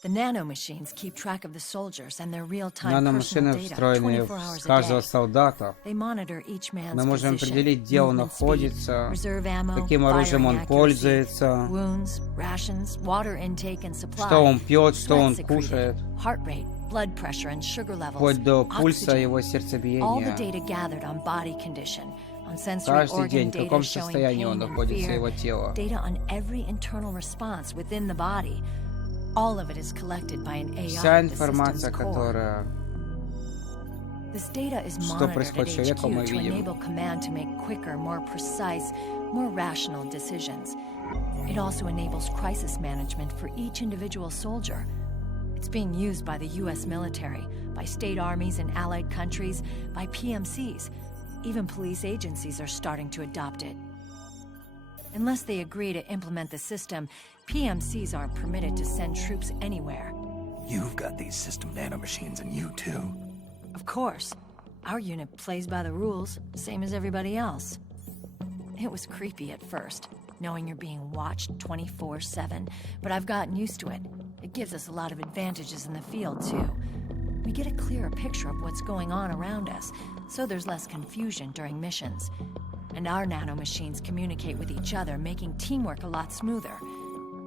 The nanomachines keep track of the soldiers and their real-time personal data 24 hours a day. They monitor each man's Мы можем position, определить, где он movement speed, находится, reserve ammo, каким оружием он firing пользуется, accuracy, wounds, rations, water intake and supply, что он пьет, что sweat он secreted, кушает, heart rate, blood pressure and sugar levels, вплоть до пульса oxygen, его all the сердцебиения. data gathered on body condition, on sensory Каждый organ день, в data каком showing состоянии он pain and находится, fear, его тело. data on every internal response within the body. All of it is collected by an AI Вся at the информация, system's core. которая... This data is Что monitored происходит с at человеком, мы HQ to видим. enable command to make quicker, more precise, more rational decisions. It also enables crisis management for each individual soldier. It's being used by the US military, by state armies in allied countries, by PMCs. Even police agencies are starting to adopt it. Unless they agree to implement the system, PMCs aren't permitted to send troops anywhere. You've got these system nanomachines in you too. Of course. Our unit plays by the rules, same as everybody else. It was creepy at first, knowing you're being watched 24/7, but I've gotten used to it. It gives us a lot of advantages in the field, too. We get a clearer picture of what's going on around us, so there's less confusion during missions. And our nanomachines communicate with each other, making teamwork a lot smoother.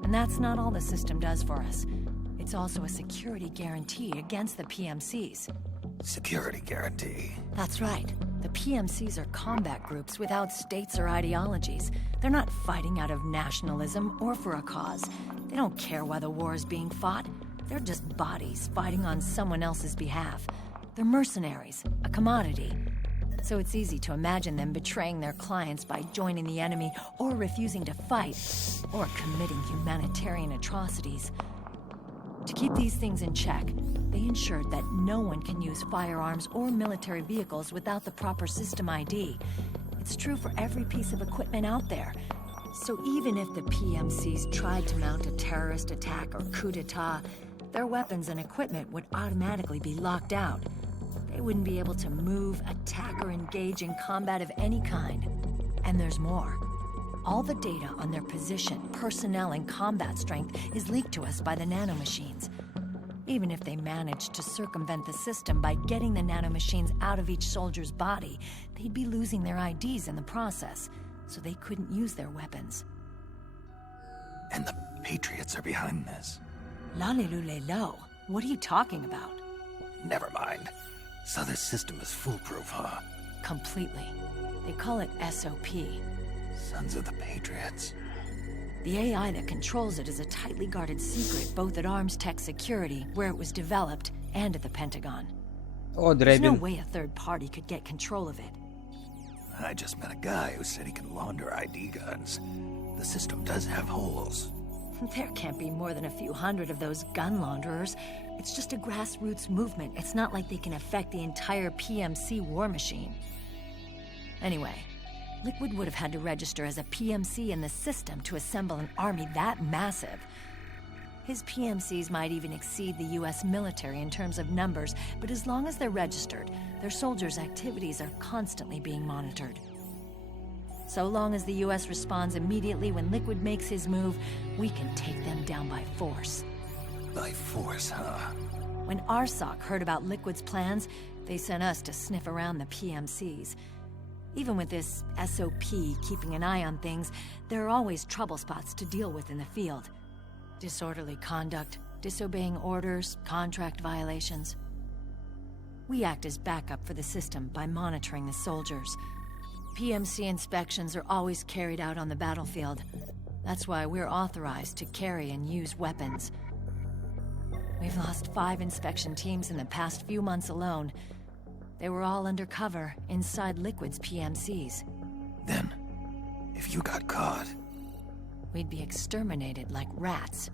And that's not all the system does for us. It's also a security guarantee against the PMCs. Security guarantee. That's right. The PMCs are combat groups without states or ideologies. They're not fighting out of nationalism or for a cause. They don't care why the war is being fought. They're just bodies fighting on someone else's behalf. They're mercenaries, a commodity. So it's easy to imagine them betraying their clients by joining the enemy or refusing to fight, or committing humanitarian atrocities. To keep these things in check, they ensured that no one can use firearms or military vehicles without the proper system ID. It's true for every piece of equipment out there. So even if the PMCs tried to mount a terrorist attack or coup d'etat, their weapons and equipment would automatically be locked out. They wouldn't be able to move, attack, or engage in combat of any kind. And there's more. All the data on their position, personnel, and combat strength is leaked to us by the nanomachines. Even if they managed to circumvent the system by getting the nanomachines out of each soldier's body, they'd be losing their IDs in the process, so they couldn't use their weapons. And the Patriots are behind this. Lalilulelo, what are you talking about? Never mind. So this system is foolproof, huh? Completely. They call it SOP. Sons of the Patriots. The AI that controls it is a tightly guarded secret, both at Arms Tech Security, where it was developed, and at the Pentagon. Oh, There's no way a third party could get control of it. I just met a guy who said he can launder ID guns. The system does have holes. There can't be more than a few hundred of those gun launderers. It's just a grassroots movement. It's not like they can affect the entire PMC war machine. Anyway, Liquid would have had to register as a PMC in the system to assemble an army that massive. His PMCs might even exceed the US military in terms of numbers, but as long as they're registered, their soldiers' activities are constantly being monitored. So long as the US responds immediately when Liquid makes his move, we can take them down by force. By force, huh? When RSOC heard about Liquid's plans, they sent us to sniff around the PMCs. Even with this SOP keeping an eye on things, there are always trouble spots to deal with in the field. Disorderly conduct, disobeying orders, contract violations. We act as backup for the system by monitoring the soldiers. PMC inspections are always carried out on the battlefield. That's why we're authorized to carry and use weapons. We've lost 5 inspection teams in the past few months alone. They were all undercover, inside Liquid's PMCs. Then, if you got caught... we'd be exterminated like rats.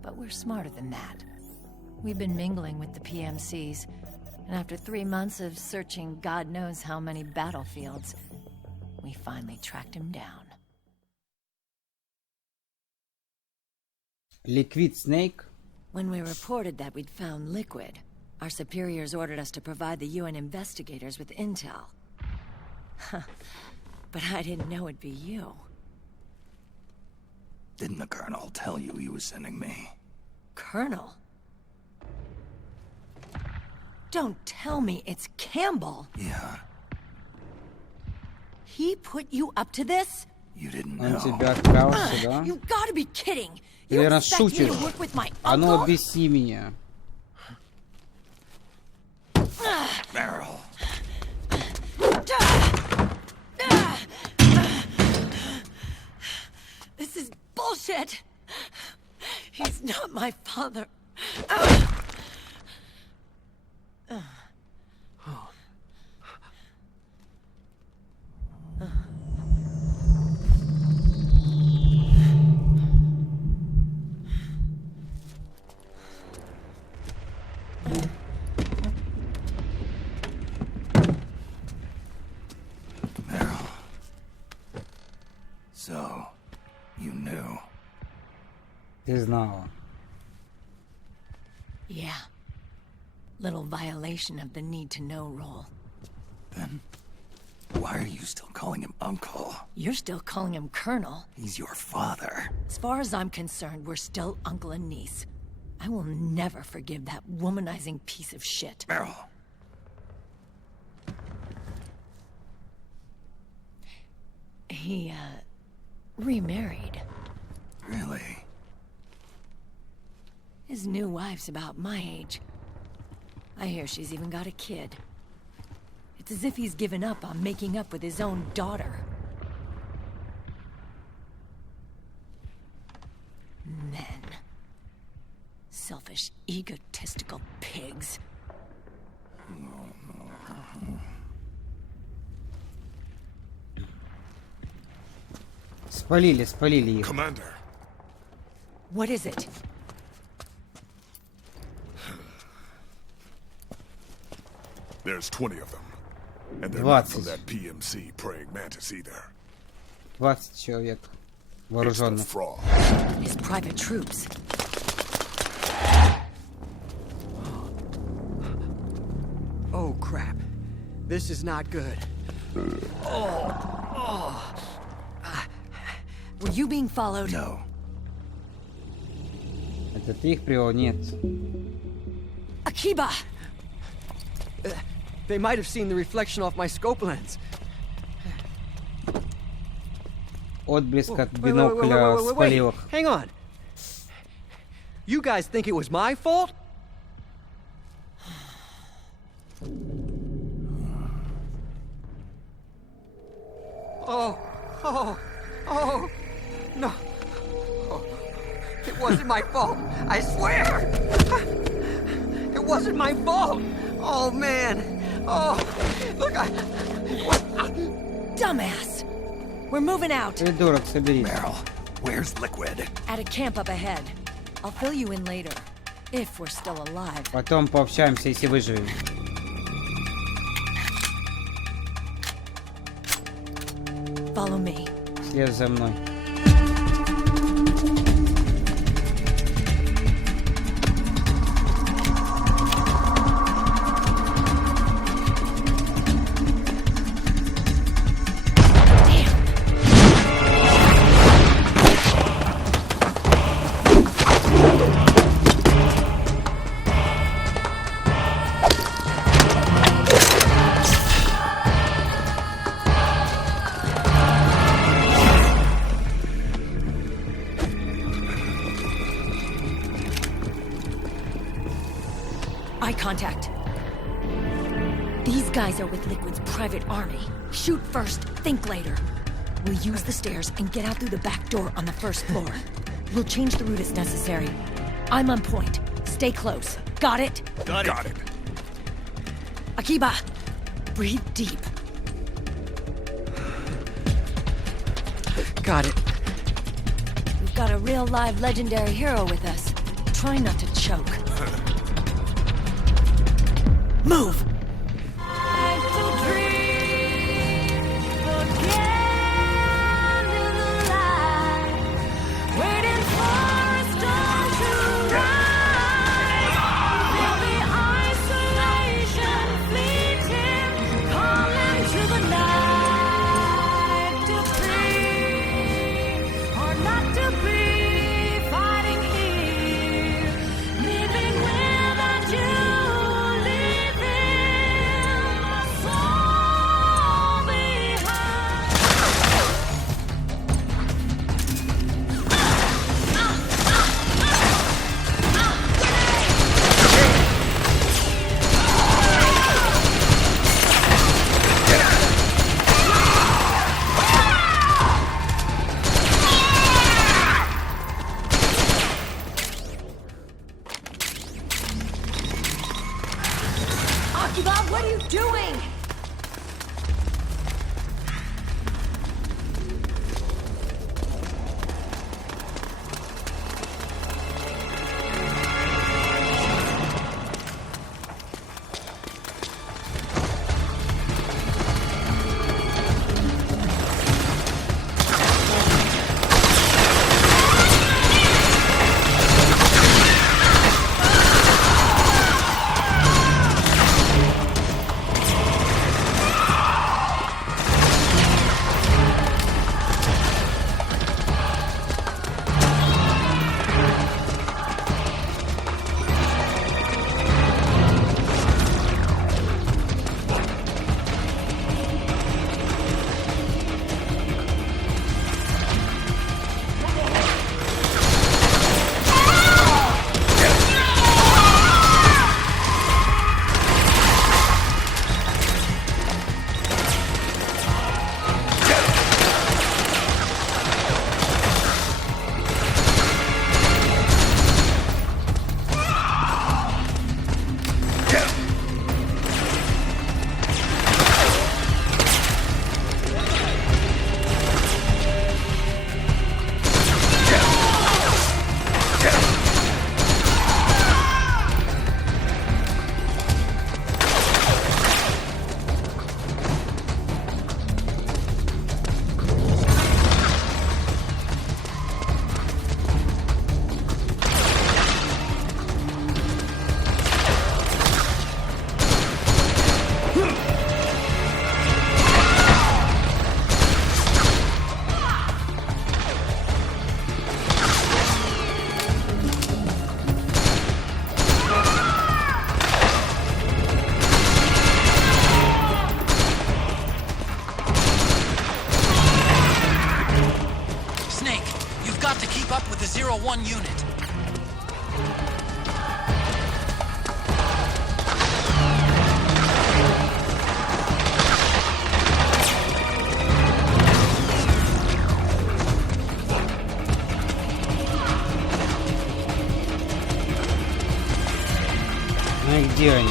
But we're smarter than that. We've been mingling with the PMCs, and after 3 months of searching God knows how many battlefields, we finally tracked him down. Liquid Snake? When we reported that we'd found Liquid, our superiors ordered us to provide the UN investigators with intel. But I didn't know it'd be you. Didn't the Colonel tell you he was sending me? Colonel? Don't tell me it's Campbell. Yeah. He put you up to this? You didn't Он know. тебя отправился, да? You gotta be kidding. Ты, You наверное, expect me шутишь. to work with my А ну, uncle? объясни меня. Meryl. This is bullshit. He's not my father. Meryl. So, you knew. Ты знала. Yeah. Little violation of the need-to-know rule. Then, why are you still calling him Uncle? You're still calling him Colonel. He's your father. As far as I'm concerned, we're still uncle and niece. I will never forgive that womanizing piece of shit. Meryl. He, remarried. Really? His new wife's about my age. I hear she's even got a kid. It's as if he's given up on making up with his own daughter. Men. Selfish, egotistical pigs. Спалили их. Commander. What is it? There's 20 of them. And they're 20. not from that PMC praying mantis either. 20 человек вооруженных. His private troops. Oh, crap. This is not good. Were you being followed? No. Это ты их привел? Нет. Akiba! They might have seen the reflection off my scope lens. Отблеск от бинокля спалил их. Hang on. You guys think it was my fault? Oh, no. Oh, it wasn't my fault. I swear. It wasn't my fault. Oh, man. Oh, look, Dumbass! We're moving out. Придурок, соберись. Meryl, where's Liquid? At a camp up ahead. I'll fill you in later. If we're still alive. Потом пообщаемся, если выживем. Follow me. Слез за мной. Contact. These guys are with Liquid's private army. Shoot first, think later. We'll use the stairs and get out through the back door on the first floor. We'll change the route as necessary. I'm on point. Stay close. Got it? Got it. Akiba, breathe deep. Got it. We've got a real live legendary hero with us. Try not to choke. Move! Living without you, living 01 unit. Ну и где они?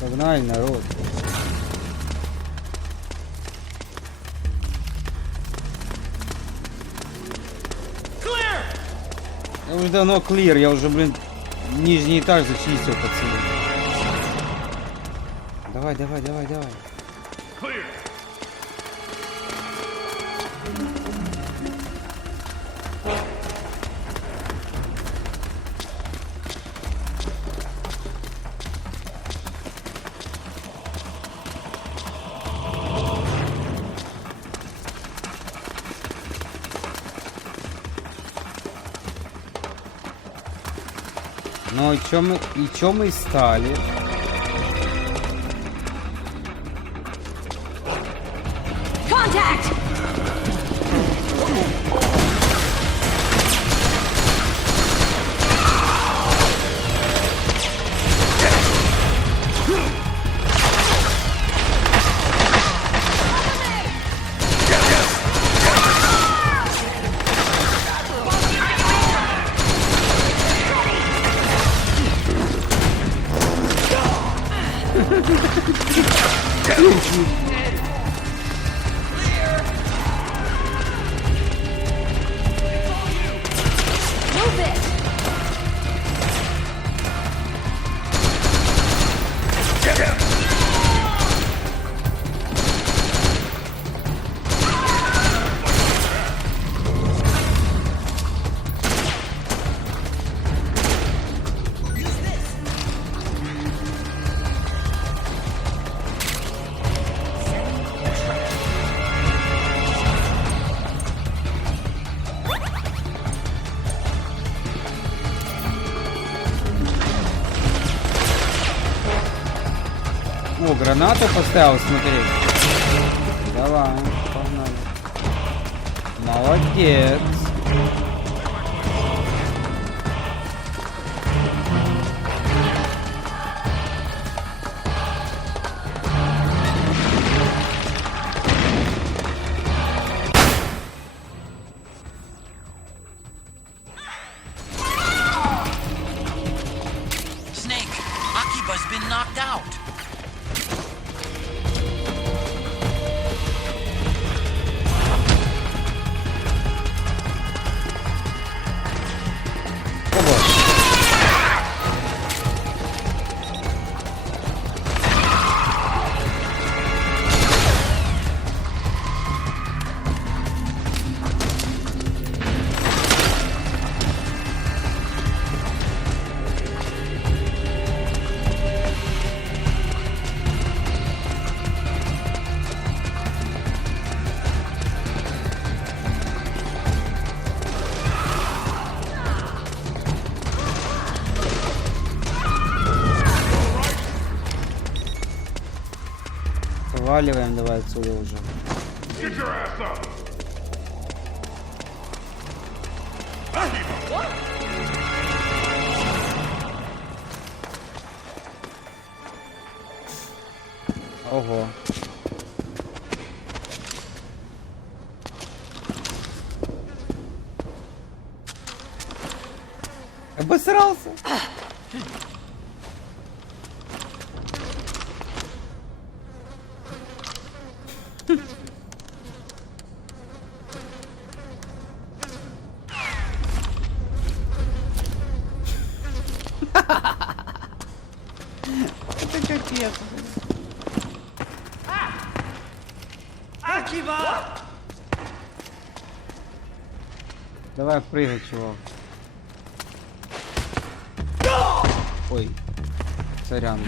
Погнали, народ. Я уже давно клир, я уже, блин, нижний этаж зачистил, пацаны. Давай, давай, давай, давай. Ну и чё мы стали? Contact! О, гранату поставил, смотри. Давай, погнали. Молодец. Сваливаем давай отсюда уже. Ого. Обосрался. привет. Давай прыгай, чувак. Ой, сорян.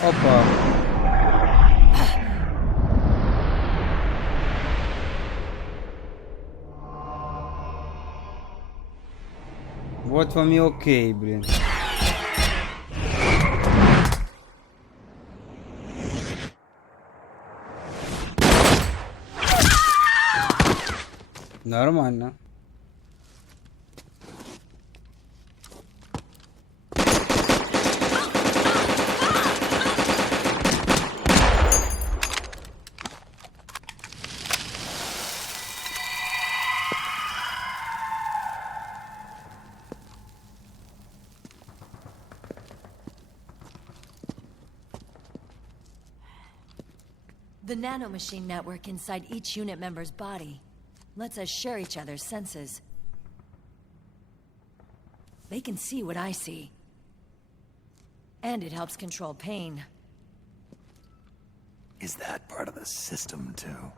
Опа. Вот вам и окей, блин. Нормально. The nanomachine network inside each unit member's body lets us share each other's senses. They can see what I see. And it helps control pain. Is that part of the system, too?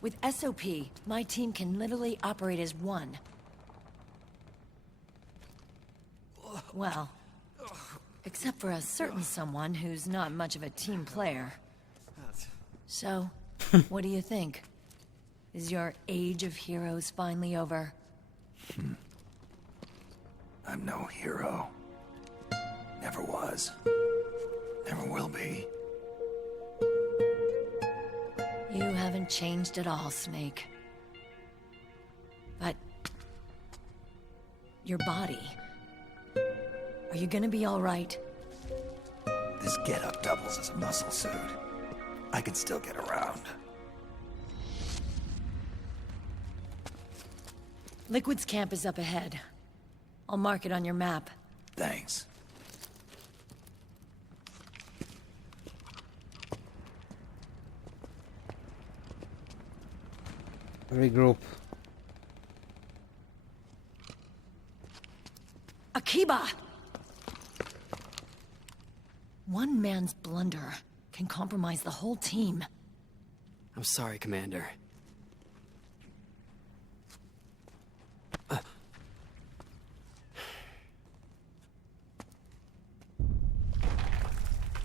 With SOP, my team can literally operate as one. Well, except for a certain someone who's not much of a team player. So, what do you think? Is your age of heroes finally over? I'm no hero. Never was. Never will be. You haven't changed at all, Snake. your body. Are you gonna be all right? This getup doubles as a muscle suit. I can still get around. Liquid's camp is up ahead. I'll mark it on your map. Thanks. Regroup. Akiba! One man's blunder can compromise the whole team. I'm sorry, Commander.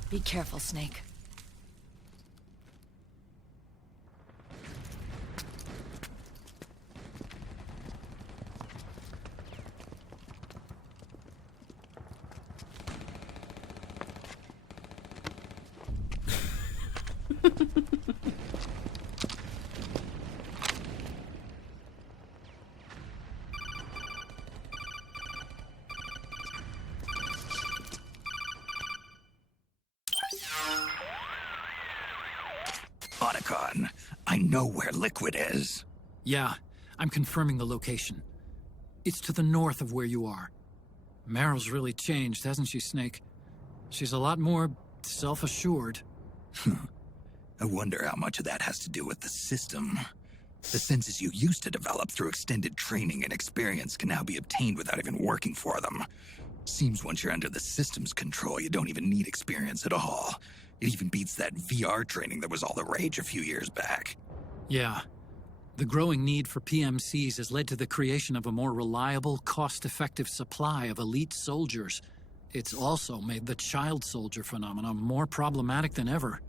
Be careful, Snake. I know where Liquid is. Yeah, I'm confirming the location. It's to the north of where you are. Meryl's really changed, hasn't she, Snake? She's a lot more self-assured. I wonder how much of that has to do with the system. The senses you used to develop through extended training and experience can now be obtained without even working for them. Seems once you're under the system's control, you don't even need experience at all. It even beats that VR training that was all the rage a few years back. Yeah. The growing need for PMCs has led to the creation of a more reliable, cost-effective supply of elite soldiers. It's also made the child soldier phenomenon more problematic than ever.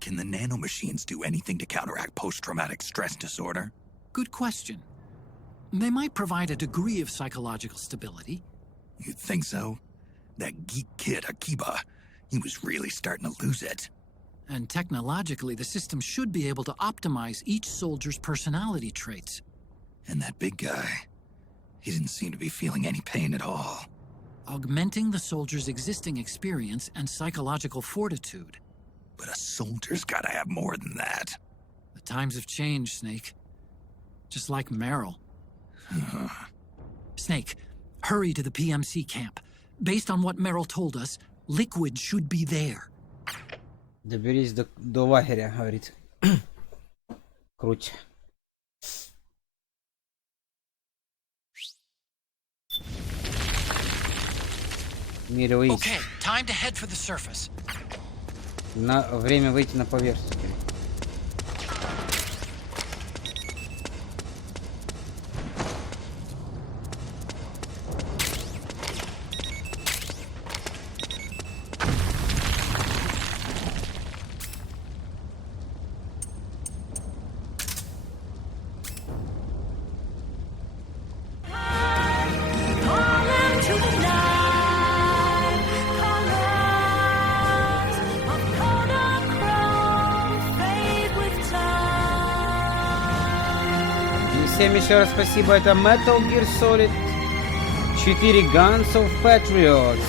Can the nanomachines do anything to counteract post-traumatic stress disorder? Good question. They might provide a degree of psychological stability. You'd think so? That geek kid, Akiba, he was really starting to lose it. And technologically, the system should be able to optimize each soldier's personality traits. And that big guy, he didn't seem to be feeling any pain at all. Augmenting the soldier's existing experience and psychological fortitude. But a soldier's gotta have more than that. The times have changed, Snake. Just like Meryl. Snake, hurry to the PMC camp. Based on what Meryl told us, Liquid should be there. Доберись до лагеря, говорит. Круть. Мерил. Okay, time to head for the surface. Время выйти на поверхность. Всем еще раз спасибо, это Metal Gear Solid 4 Guns of PATRIOTS.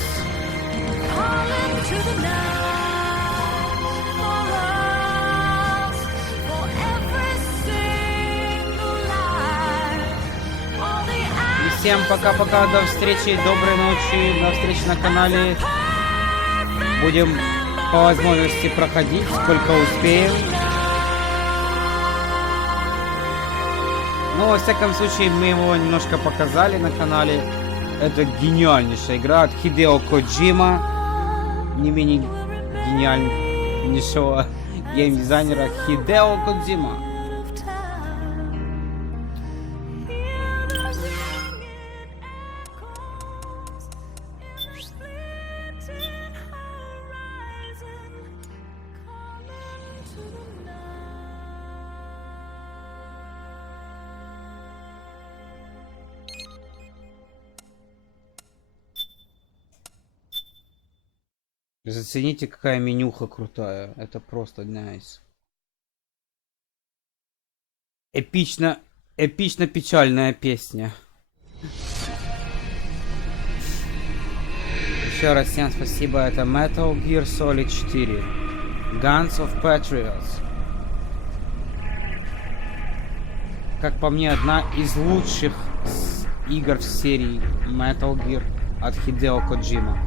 И всем пока-пока, до встречи, доброй ночи, до встречи на канале. Будем по возможности проходить, сколько успеем. Но, во всяком случае, мы его немножко показали на канале. Это гениальнейшая игра от Хидео Коджима. Не менее гениальнейшего геймдизайнера Хидео Коджима. Зацените, какая менюха крутая. Это просто nice. Эпично-печальная песня. Еще раз всем спасибо. Это Metal Gear Solid 4. Guns of PATRIOTS. Как по мне, одна из лучших игр в серии Metal Gear от Хидео Коджима.